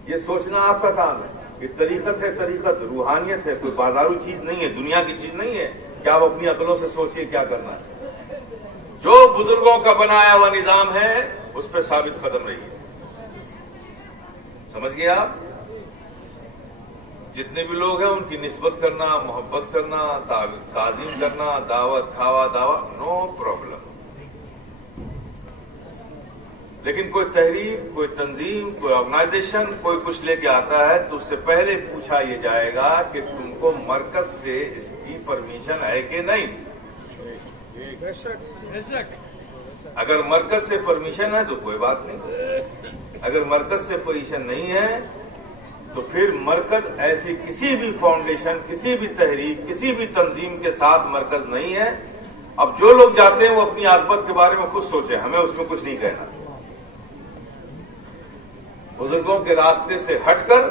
یہ سوچنا آپ کا کام ہے۔ یہ طریقت ہے، طریقت روحانیت ہے، کوئی بازارو چیز نہیں ہے، دنیا کی چیز نہیں ہے کہ آپ اپنی عقلوں سے سوچیے کیا کرنا ہے۔ جو بزرگوں کا بنایا ہوا نظام ہے اس پہ ثابت قدم رہیے۔ سمجھ گئے آپ؟ جتنے بھی لوگ ہیں ان کی نسبت کرنا، محبت کرنا، تعظیم کرنا، دعوت کھاوا دعوت، نو پرابلم۔ لیکن کوئی تحریک، کوئی تنظیم، کوئی آرگنائزیشن کوئی کچھ لے کے آتا ہے تو اس سے پہلے پوچھا یہ جائے گا کہ تم کو مرکز سے اس کی پرمیشن ہے کہ نہیں۔ اگر مرکز سے پرمیشن ہے تو کوئی بات نہیں، اگر مرکز سے پرمیشن نہیں ہے تو پھر مرکز ایسی کسی بھی فاؤنڈیشن، کسی بھی تحریک، کسی بھی تنظیم کے ساتھ مرکز نہیں ہے۔ اب جو لوگ جاتے ہیں وہ اپنی عاقبت کے بارے میں خود سوچیں، ہمیں اس میں کچھ نہیں کہنا۔ بزرگوں کے راستے سے ہٹ کر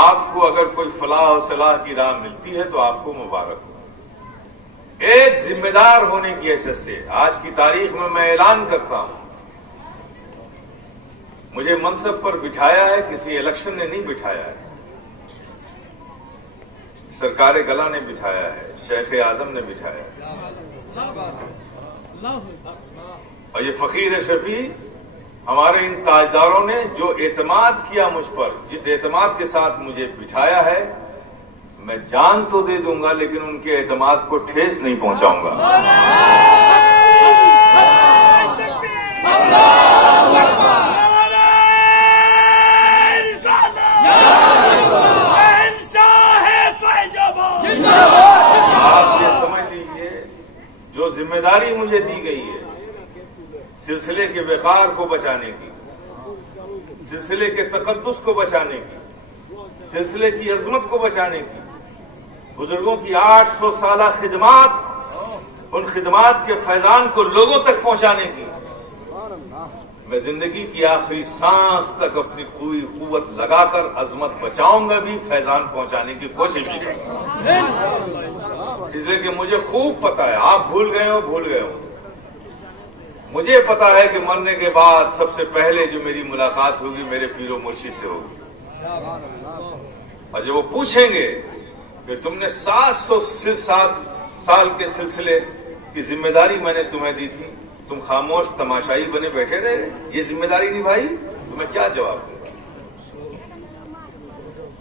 آپ کو اگر کوئی فلاح و صلاح کی راہ ملتی ہے تو آپ کو مبارک ہو۔ ایک ذمہ دار ہونے کی حیثیت سے آج کی تاریخ میں اعلان کرتا ہوں، مجھے منصب پر بٹھایا ہے، کسی الیکشن نے نہیں بٹھایا ہے، سرکار گلا نے بٹھایا ہے، شیخ اعظم نے بٹھایا ہے، اور یہ فقیر شفیع ہمارے ان تاجداروں نے جو اعتماد کیا مجھ پر، جس اعتماد کے ساتھ مجھے بٹھایا ہے، میں جان تو دے دوں گا لیکن ان کے اعتماد کو ٹھیس نہیں پہنچاؤں گا۔ آپ یہ سمجھ لیجیے، جو ذمہ داری مجھے دی گئی ہے سلسلے کے وقار کو بچانے کی، سلسلے کے تقدس کو بچانے کی، سلسلے کی عظمت کو بچانے کی، بزرگوں کی 800 سالہ خدمات، ان خدمات کے فیضان کو لوگوں تک پہنچانے کی، میں زندگی کی آخری سانس تک اپنی پوری قوت لگا کر عظمت بچاؤں گا بھی، فیضان پہنچانے کی کوشش بھی کروں گا، اس لیے کہ مجھے خوب پتا ہے، آپ بھول گئے ہو، مجھے پتا ہے کہ مرنے کے بعد سب سے پہلے جو میری ملاقات ہوگی میرے پیر و مرشد سے ہوگی، اور جب وہ پوچھیں گے کہ تم نے 707 سال کے سلسلے کی ذمہ داری میں نے تمہیں دی تھی، تم خاموش تماشائی بنے بیٹھے رہے، یہ ذمہ داری نبھائی، تو میں کیا جواب دوں گا؟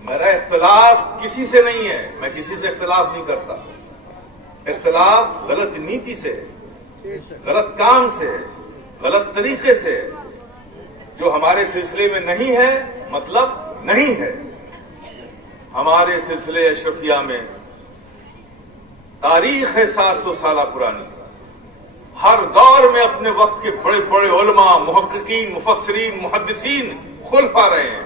میرا اختلاف کسی سے نہیں ہے، میں کسی سے اختلاف نہیں کرتا، اختلاف غلط نیتی سے، غلط کام سے، غلط طریقے سے، جو ہمارے سلسلے میں نہیں ہے مطلب نہیں ہے۔ ہمارے سلسلے اشرفیہ میں تاریخ ہے 700 سالہ پرانی، ہر دور میں اپنے وقت کے بڑے بڑے علماء، محققین، مفسرین، محدثین خلفاء رہے ہیں۔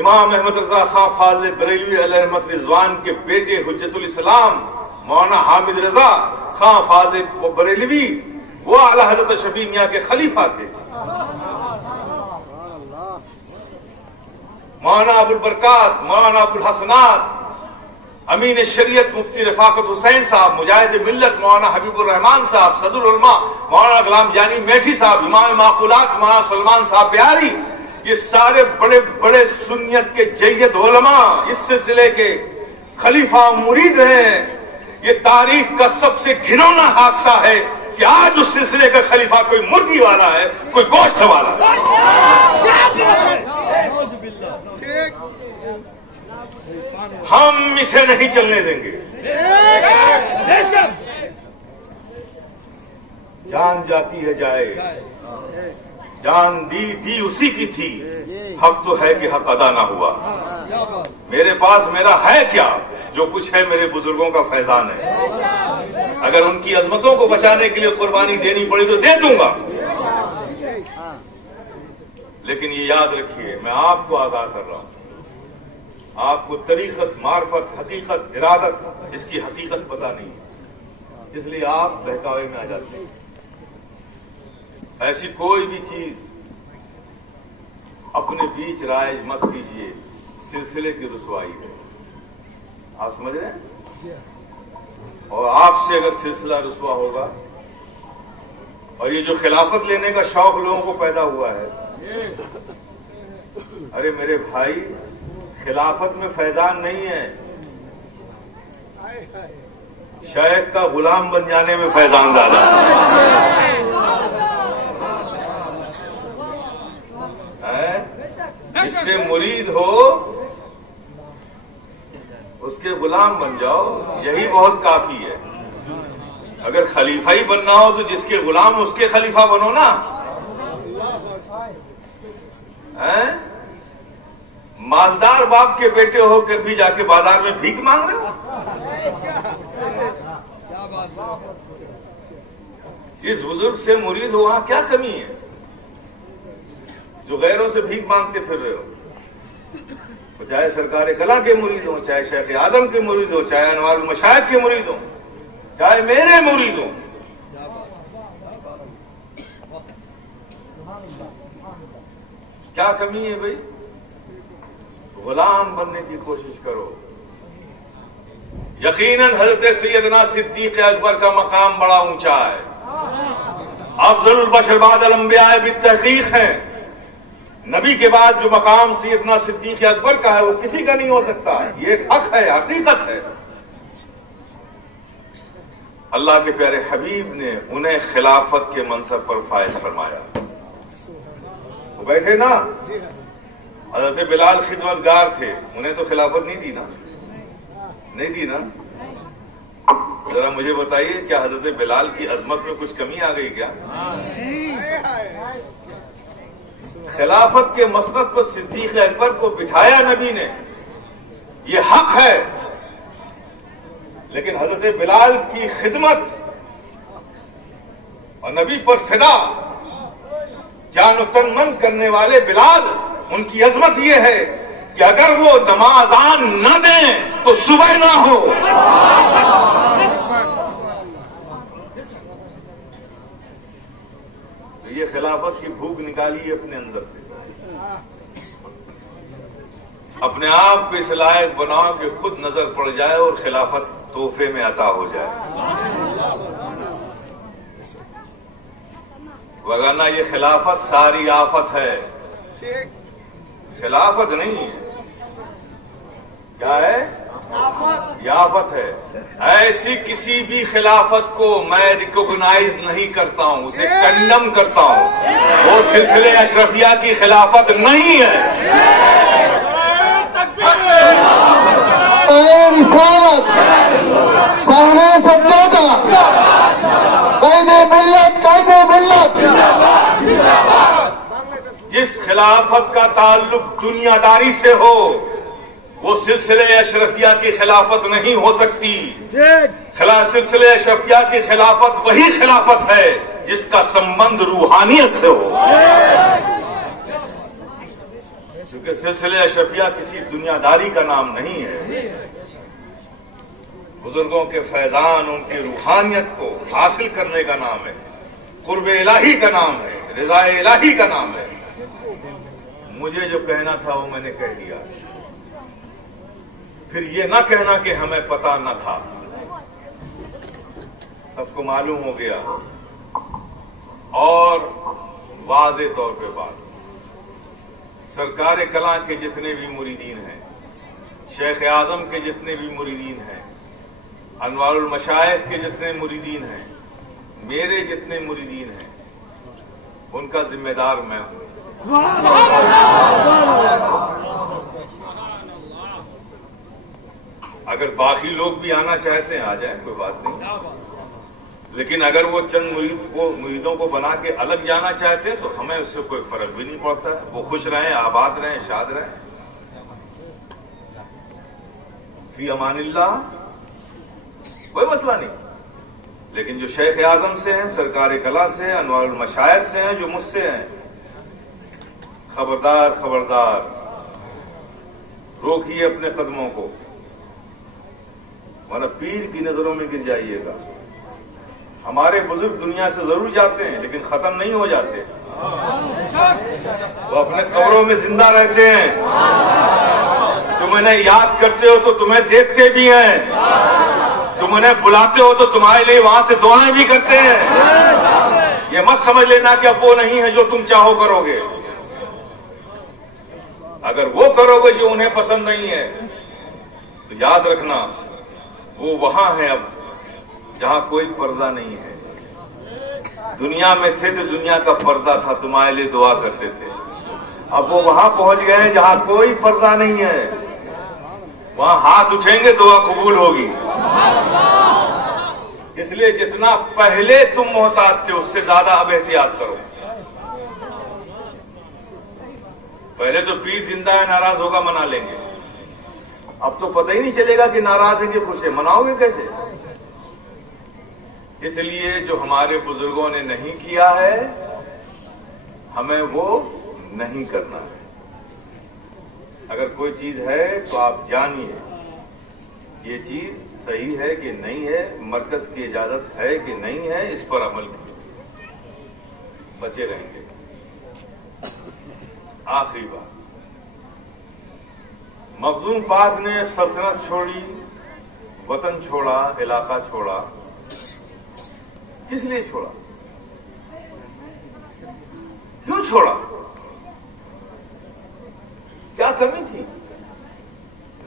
امام احمد رضا خان فاضل بریلوی علیہ رحمت رضوان کے بیٹے حجت الاسلام مولانا حامد رضا خان فاضل بریلوی وہ اعلی حضرت شفیع میاں کے خلیفہ تھے۔ مولانا ابو البرکات، مولانا ابو الحسنات، امین شریعت مفتی رفاقت حسین صاحب، مجاہد ملت مولانا حبیب الرحمان صاحب، صدر العلماء مولانا غلام جانی میٹھی صاحب، امام معقولات مولانا سلمان صاحب بیاری، یہ سارے بڑے بڑے سنت کے جید علماء اس سلسلے کے خلیفہ مرید ہیں۔ یہ تاریخ کا سب سے گھنونا حادثہ ہے کہ آج اس سلسلے کا خلیفہ کوئی مرغی والا ہے، کوئی گوشت والا ہے۔ ہم اسے نہیں چلنے دیں گے۔ جان جاتی ہے جائے، جان دی بھی اسی کی تھی، حق تو ہے کہ حق ادا نہ ہوا۔ میرے پاس میرا ہے کیا؟ جو کچھ ہے میرے بزرگوں کا فیضان ہے، اگر ان کی عظمتوں کو بچانے کے لیے قربانی دینی پڑی تو دے دوں گا، لیکن یہ یاد رکھیے میں آپ کو آگاہ کر رہا ہوں، آپ کو طریقت، معرفت، حقیقت، ارادت اس کی حقیقت پتہ نہیں ہے، اس لیے آپ بہکاوے میں آ جاتے ہیں۔ ایسی کوئی بھی چیز اپنے بیچ رائج مت کیجیے، سلسلے کی رسوائی ہے، آپ سمجھ رہے ہیں؟ اور آپ سے اگر سلسلہ رسوا ہوگا، اور یہ جو خلافت لینے کا شوق لوگوں کو پیدا ہوا ہے، ارے میرے بھائی خلافت میں فیضان نہیں ہے، شیخ کا غلام بن جانے میں فیضان زیادہ ہے۔ جس سے مرید ہو اس کے غلام بن جاؤ، یہی بہت کافی ہے۔ اگر خلیفہ ہی بننا ہو تو جس کے غلام اس کے خلیفہ بنو نا۔ مالدار باپ کے بیٹے ہو کر بھی جا کے بازار میں بھیک مانگ رہے ہو؟ جس بزرگ سے مرید ہو وہاں کیا کمی ہے جو غیروں سے بھیک مانگتے پھر رہے ہو؟ چاہے سرکار کلا کے مرید ہوں، چاہے شیخ اعظم کے مرید ہوں، چاہے انوار المشاہد کے مرید ہوں، چاہے میرے مرید ہوں، کیا کمی ہے بھائی؟ غلام بننے کی کوشش کرو۔ یقیناً حضرت سیدنا صدیق اکبر کا مقام بڑا اونچا ہے، افضل البشر بعد الانبیاء بالتحقیق ہیں۔ نبی کے بعد جو مقام سیدنا صدیق اکبر کا ہے وہ کسی کا نہیں ہو سکتا، یہ ایک حق ہے، حقیقت ہے۔ اللہ کے پیارے حبیب نے انہیں خلافت کے منصب پر فائز فرمایا۔ وہ بیٹھے نا، حضرت بلال خدمتگار تھے، انہیں تو خلافت نہیں دی نا، نہیں دی نا۔ ذرا مجھے بتائیے کیا حضرت بلال کی عظمت میں کچھ کمی آ گئی کیا؟ خلافت کے مسند پر صدیق اکبر کو بٹھایا نبی نے، یہ حق ہے، لیکن حضرت بلال کی خدمت اور نبی پر فدا جان و تن من کرنے والے بلال، ان کی عظمت یہ ہے کہ اگر وہ نماز آن نہ دیں تو صبح نہ ہو۔ یہ خلافت کی بھوک نکالیے اپنے اندر سے، اپنے آپ کو اس لائق بناؤ کہ خود نظر پڑ جائے اور خلافت تحفے میں عطا ہو جائے، وگرنہ یہ خلافت ساری آفت ہے، خلافت نہیں ہے، کیا ہے؟ یہ آفت ہے۔ ایسی کسی بھی خلافت کو میں ریکوگنائز نہیں کرتا ہوں، اسے کنڈم کرتا ہوں، وہ سلسلے اشرفیہ کی خلافت نہیں ہے۔ رسالت سامنے سجادہ قائد ملت جس خلافت کا تعلق دنیا داری سے ہو وہ سلسلے اشرفیہ کی خلافت نہیں ہو سکتی۔ سلسلے اشرفیہ کی خلافت وہی خلافت ہے جس کا سمبند روحانیت سے ہو، کیونکہ سلسلے اشرفیہ کسی دنیا داری کا نام نہیں ہے، بزرگوں کے فیضان ان کی روحانیت کو حاصل کرنے کا نام ہے، قرب الہی کا نام ہے، رضا الہی کا نام ہے۔ مجھے جو کہنا تھا وہ میں نے کہہ دیا، پھر یہ نہ کہنا کہ ہمیں پتہ نہ تھا، سب کو معلوم ہو گیا۔ اور واضح طور پہ بات، سرکار کلاں کے جتنے بھی مریدین ہیں، شیخ اعظم کے جتنے بھی مریدین ہیں، انوار المشائخ کے جتنے مریدین ہیں، میرے جتنے مریدین ہیں، ان کا ذمہ دار میں ہوں۔ اگر باقی لوگ بھی آنا چاہتے ہیں آ جائیں، کوئی بات نہیں، لیکن اگر وہ چند مریدوں کو بنا کے الگ جانا چاہتے ہیں تو ہمیں اس سے کوئی فرق بھی نہیں پڑتا ہے، وہ خوش رہیں، آباد رہیں، شاد رہیں، فی امان اللہ، کوئی مسئلہ نہیں۔ لیکن جو شیخ اعظم سے ہیں، سرکار کلاں سے، انوار المشائخ سے ہیں، جو مجھ سے ہیں، خبردار خبردار، روکیے اپنے قدموں کو، ورنہ پیر کی نظروں میں گر جائیے گا۔ ہمارے بزرگ دنیا سے ضرور جاتے ہیں لیکن ختم نہیں ہو جاتے، وہ اپنے قبروں میں زندہ رہتے ہیں، تم انہیں یاد کرتے ہو تو تمہیں دیکھتے بھی ہیں، تم انہیں بلاتے ہو تو تمہارے لیے وہاں سے دعائیں بھی کرتے ہیں۔ یہ مت سمجھ لینا کہ اب وہ نہیں ہے جو تم چاہو کرو گے، اگر وہ کرو گے جو انہیں پسند نہیں ہے تو یاد رکھنا وہ وہاں ہے اب جہاں کوئی پردہ نہیں ہے۔ دنیا میں تھے تو دنیا کا پردہ تھا، تمہارے لیے دعا کرتے تھے، اب وہ وہاں پہنچ گئے ہیں جہاں کوئی پردہ نہیں ہے، وہاں ہاتھ اٹھیں گے دعا قبول ہوگی۔ اس لیے جتنا پہلے تم محتاط تھے اس سے زیادہ اب احتیاط کرو۔ پہلے تو پیر زندہ ہے، ناراض ہوگا منا لیں گے، اب تو پتہ ہی نہیں چلے گا کہ ناراض ہے کہ خوش ہے، مناؤ گے کیسے؟ اس لیے جو ہمارے بزرگوں نے نہیں کیا ہے ہمیں وہ نہیں کرنا ہے۔ اگر کوئی چیز ہے تو آپ جانیے یہ چیز صحیح ہے کہ نہیں ہے، مرکز کی اجازت ہے کہ نہیں ہے، اس پر عمل کیجیے، بچے رہیں گے۔ آخری بات، مخدوم پاک نے سلطنت چھوڑی، وطن چھوڑا، علاقہ چھوڑا، کس لیے چھوڑا؟ کیوں چھوڑا؟ کیا کمی تھی؟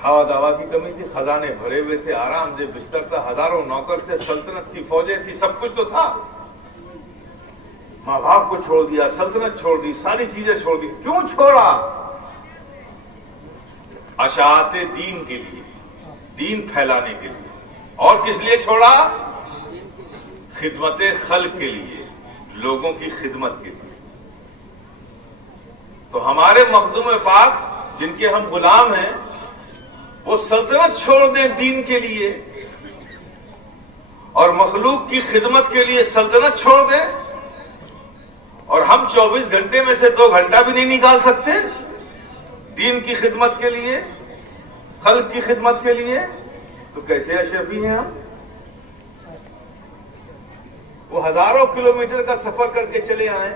ہوا دوا کی کمی تھی، خزانے بھرے ہوئے تھے، آرام دہ بستر تھا، ہزاروں نوکر تھے، سلطنت تھی، فوجیں تھی، سب کچھ تو تھا۔ ماں باپ کو چھوڑ دیا، سلطنت چھوڑ دی، ساری چیزیں چھوڑ دی، کیوں چھوڑا؟ اشاعت دین کے لیے، دین پھیلانے کے لیے۔ اور کس لیے چھوڑا؟ خدمت خلق کے لیے، لوگوں کی خدمت کے لیے۔ تو ہمارے مخدوم پاک جن کے ہم غلام ہیں وہ سلطنت چھوڑ دیں دین کے لیے اور مخلوق کی خدمت کے لیے سلطنت چھوڑ دیں، اور ہم 24 گھنٹے میں سے 2 گھنٹہ بھی نہیں نکال سکتے دین کی خدمت کے لیے، خلق کی خدمت کے لیے، تو کیسے اشرفی ہیں ہم؟ وہ ہزاروں کلومیٹر کا سفر کر کے چلے آئیں،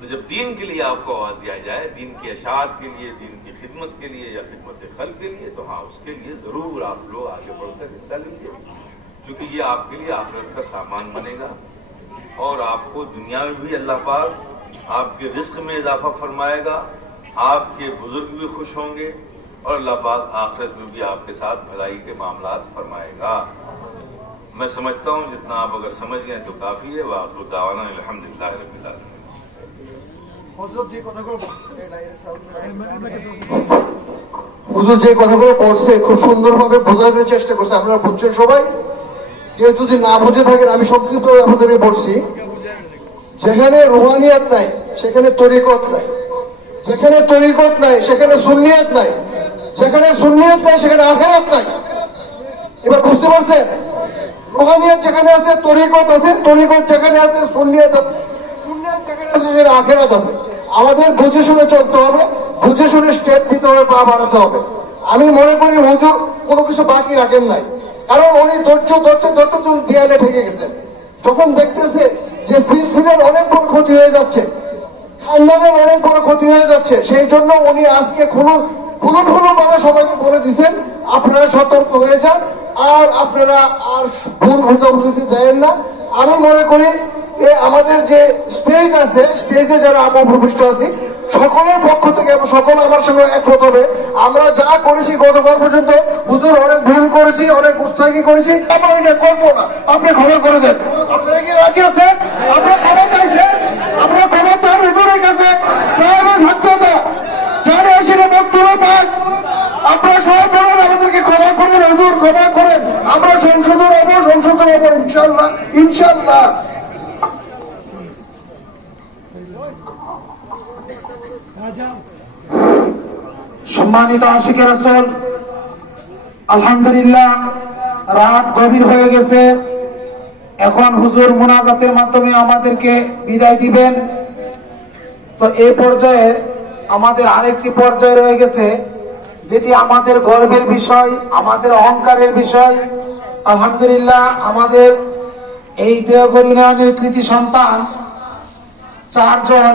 تو جب دین کے لیے آپ کو آواز دیا جائے، دین کی اشاعت کے لیے، دین کی خدمت کے لیے یا خدمت خلق کے لیے، تو ہاں اس کے لیے ضرور آپ لوگ آگے بڑھ کر حصہ لیجیے، کیونکہ یہ آپ کے لیے آخرت کا سامان بنے گا، اور آپ کو دنیا میں بھی اللہ پاک آپ کے رزق میں اضافہ فرمائے گا، آپ کے بزرگ بھی خوش ہوں گے، اور اللہ پاک آخرت میں بھی آپ کے ساتھ بھلائی کے معاملات فرمائے گا۔ میں سمجھتا ہوں جتنا آپ اگر سمجھ گئے تو کافی ہے۔ وآخر دعوانا الحمدللہ رب العالمین۔ হুজুর যে কথাগুলো বলছে খুব সুন্দরভাবে বোঝানোর চেষ্টা করছে, আপনারা বুঝছেন সবাই। কেউ যদি না বুঝে থাকেন আমি সংক্ষিপ্ত আপনাদের বলছি, যেখানে রুহানিয়াত নাই সেখানে তরিকত নাই, যেখানে তরিকত নাই সেখানে সুন্নিয়াত নাই, যেখানে সুন্নিয়াত নাই সেখানে আখিরাত নাই। এবার বুঝতে পারছেন? রুহানিয়াত যেখানে আছে তরিকত আছে, তরিকত যেখানে আছে সুন্নিয়াত আছে, সুন্নিয়াত যেখানে আছে সেখানে আখিরাত আছে। আমাদের বুঝে শুনে চলতে হবে, বুঝে শুনে স্টেপ দিতে হবে, পা বাড়াতে হবে। আমি মনে করি হুজুর কোনো কিছু বাকি রাখেন নাই, কারণ উনি ধৈর্য ধরতে ধরতে দেয়ালে ঠেকে গেছেন। যখন দেখতেছে যে সিলসিলার অনেক বড় ক্ষতি হয়ে যাচ্ছে, খানদানের অনেক বড় ক্ষতি হয়ে যাচ্ছে, সেই জন্য উনি আজকে ভাবে সবাইকে বলে দিচ্ছেন আপনারা সতর্ক হয়ে যান, আর আপনারা আর ভুল বুঝাবুঝিতে যাবেন না। আমি মনে করি আমাদের যে স্টেজ আছে, স্টেজে যারা আমরা উপবিষ্ট আছি সকলের পক্ষ থেকে সকল আমার সঙ্গে একমত হবে, আমরা যা করেছি গতকাল পর্যন্ত হুজুর অনেক ভুল করেছি, অনেক গুস্তাখি করেছি, আমরা এটা করবো না, আপনি ক্ষমা করে দেন। আপনারা কি রাজি আছেন? আপনারা ক্ষমা চাইছেন? আমরা ক্ষমা চান হুজুরের কাছে, সাহেবের সত্যতা যারা এসে বক্তব্য পান আপনারা সবাই বলেন আমাদেরকে ক্ষমা করবেন, হুজুর ক্ষমা করেন, আমরা সংশোধন হবো ইনশাল্লাহ ইনশাল্লাহ। সম্মানিত আশিকে রাসূল, আলহামদুলিল্লাহ রাত গভীর হয়ে গেছে, এখন হুজুর মুনাজাতের মাধ্যমে আমাদেরকে বিদায় দিবেন। তো এই পর্যায়ে আমাদের আরেকটি পর্যায়ে রয়ে গেছে, যেটি আমাদের গর্বের বিষয়, আমাদের অহংকারের বিষয়। আলহামদুলিল্লাহ আমাদের এই দেওঘর ইউনিয়নের কৃতি সন্তান 4 জন,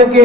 থেকে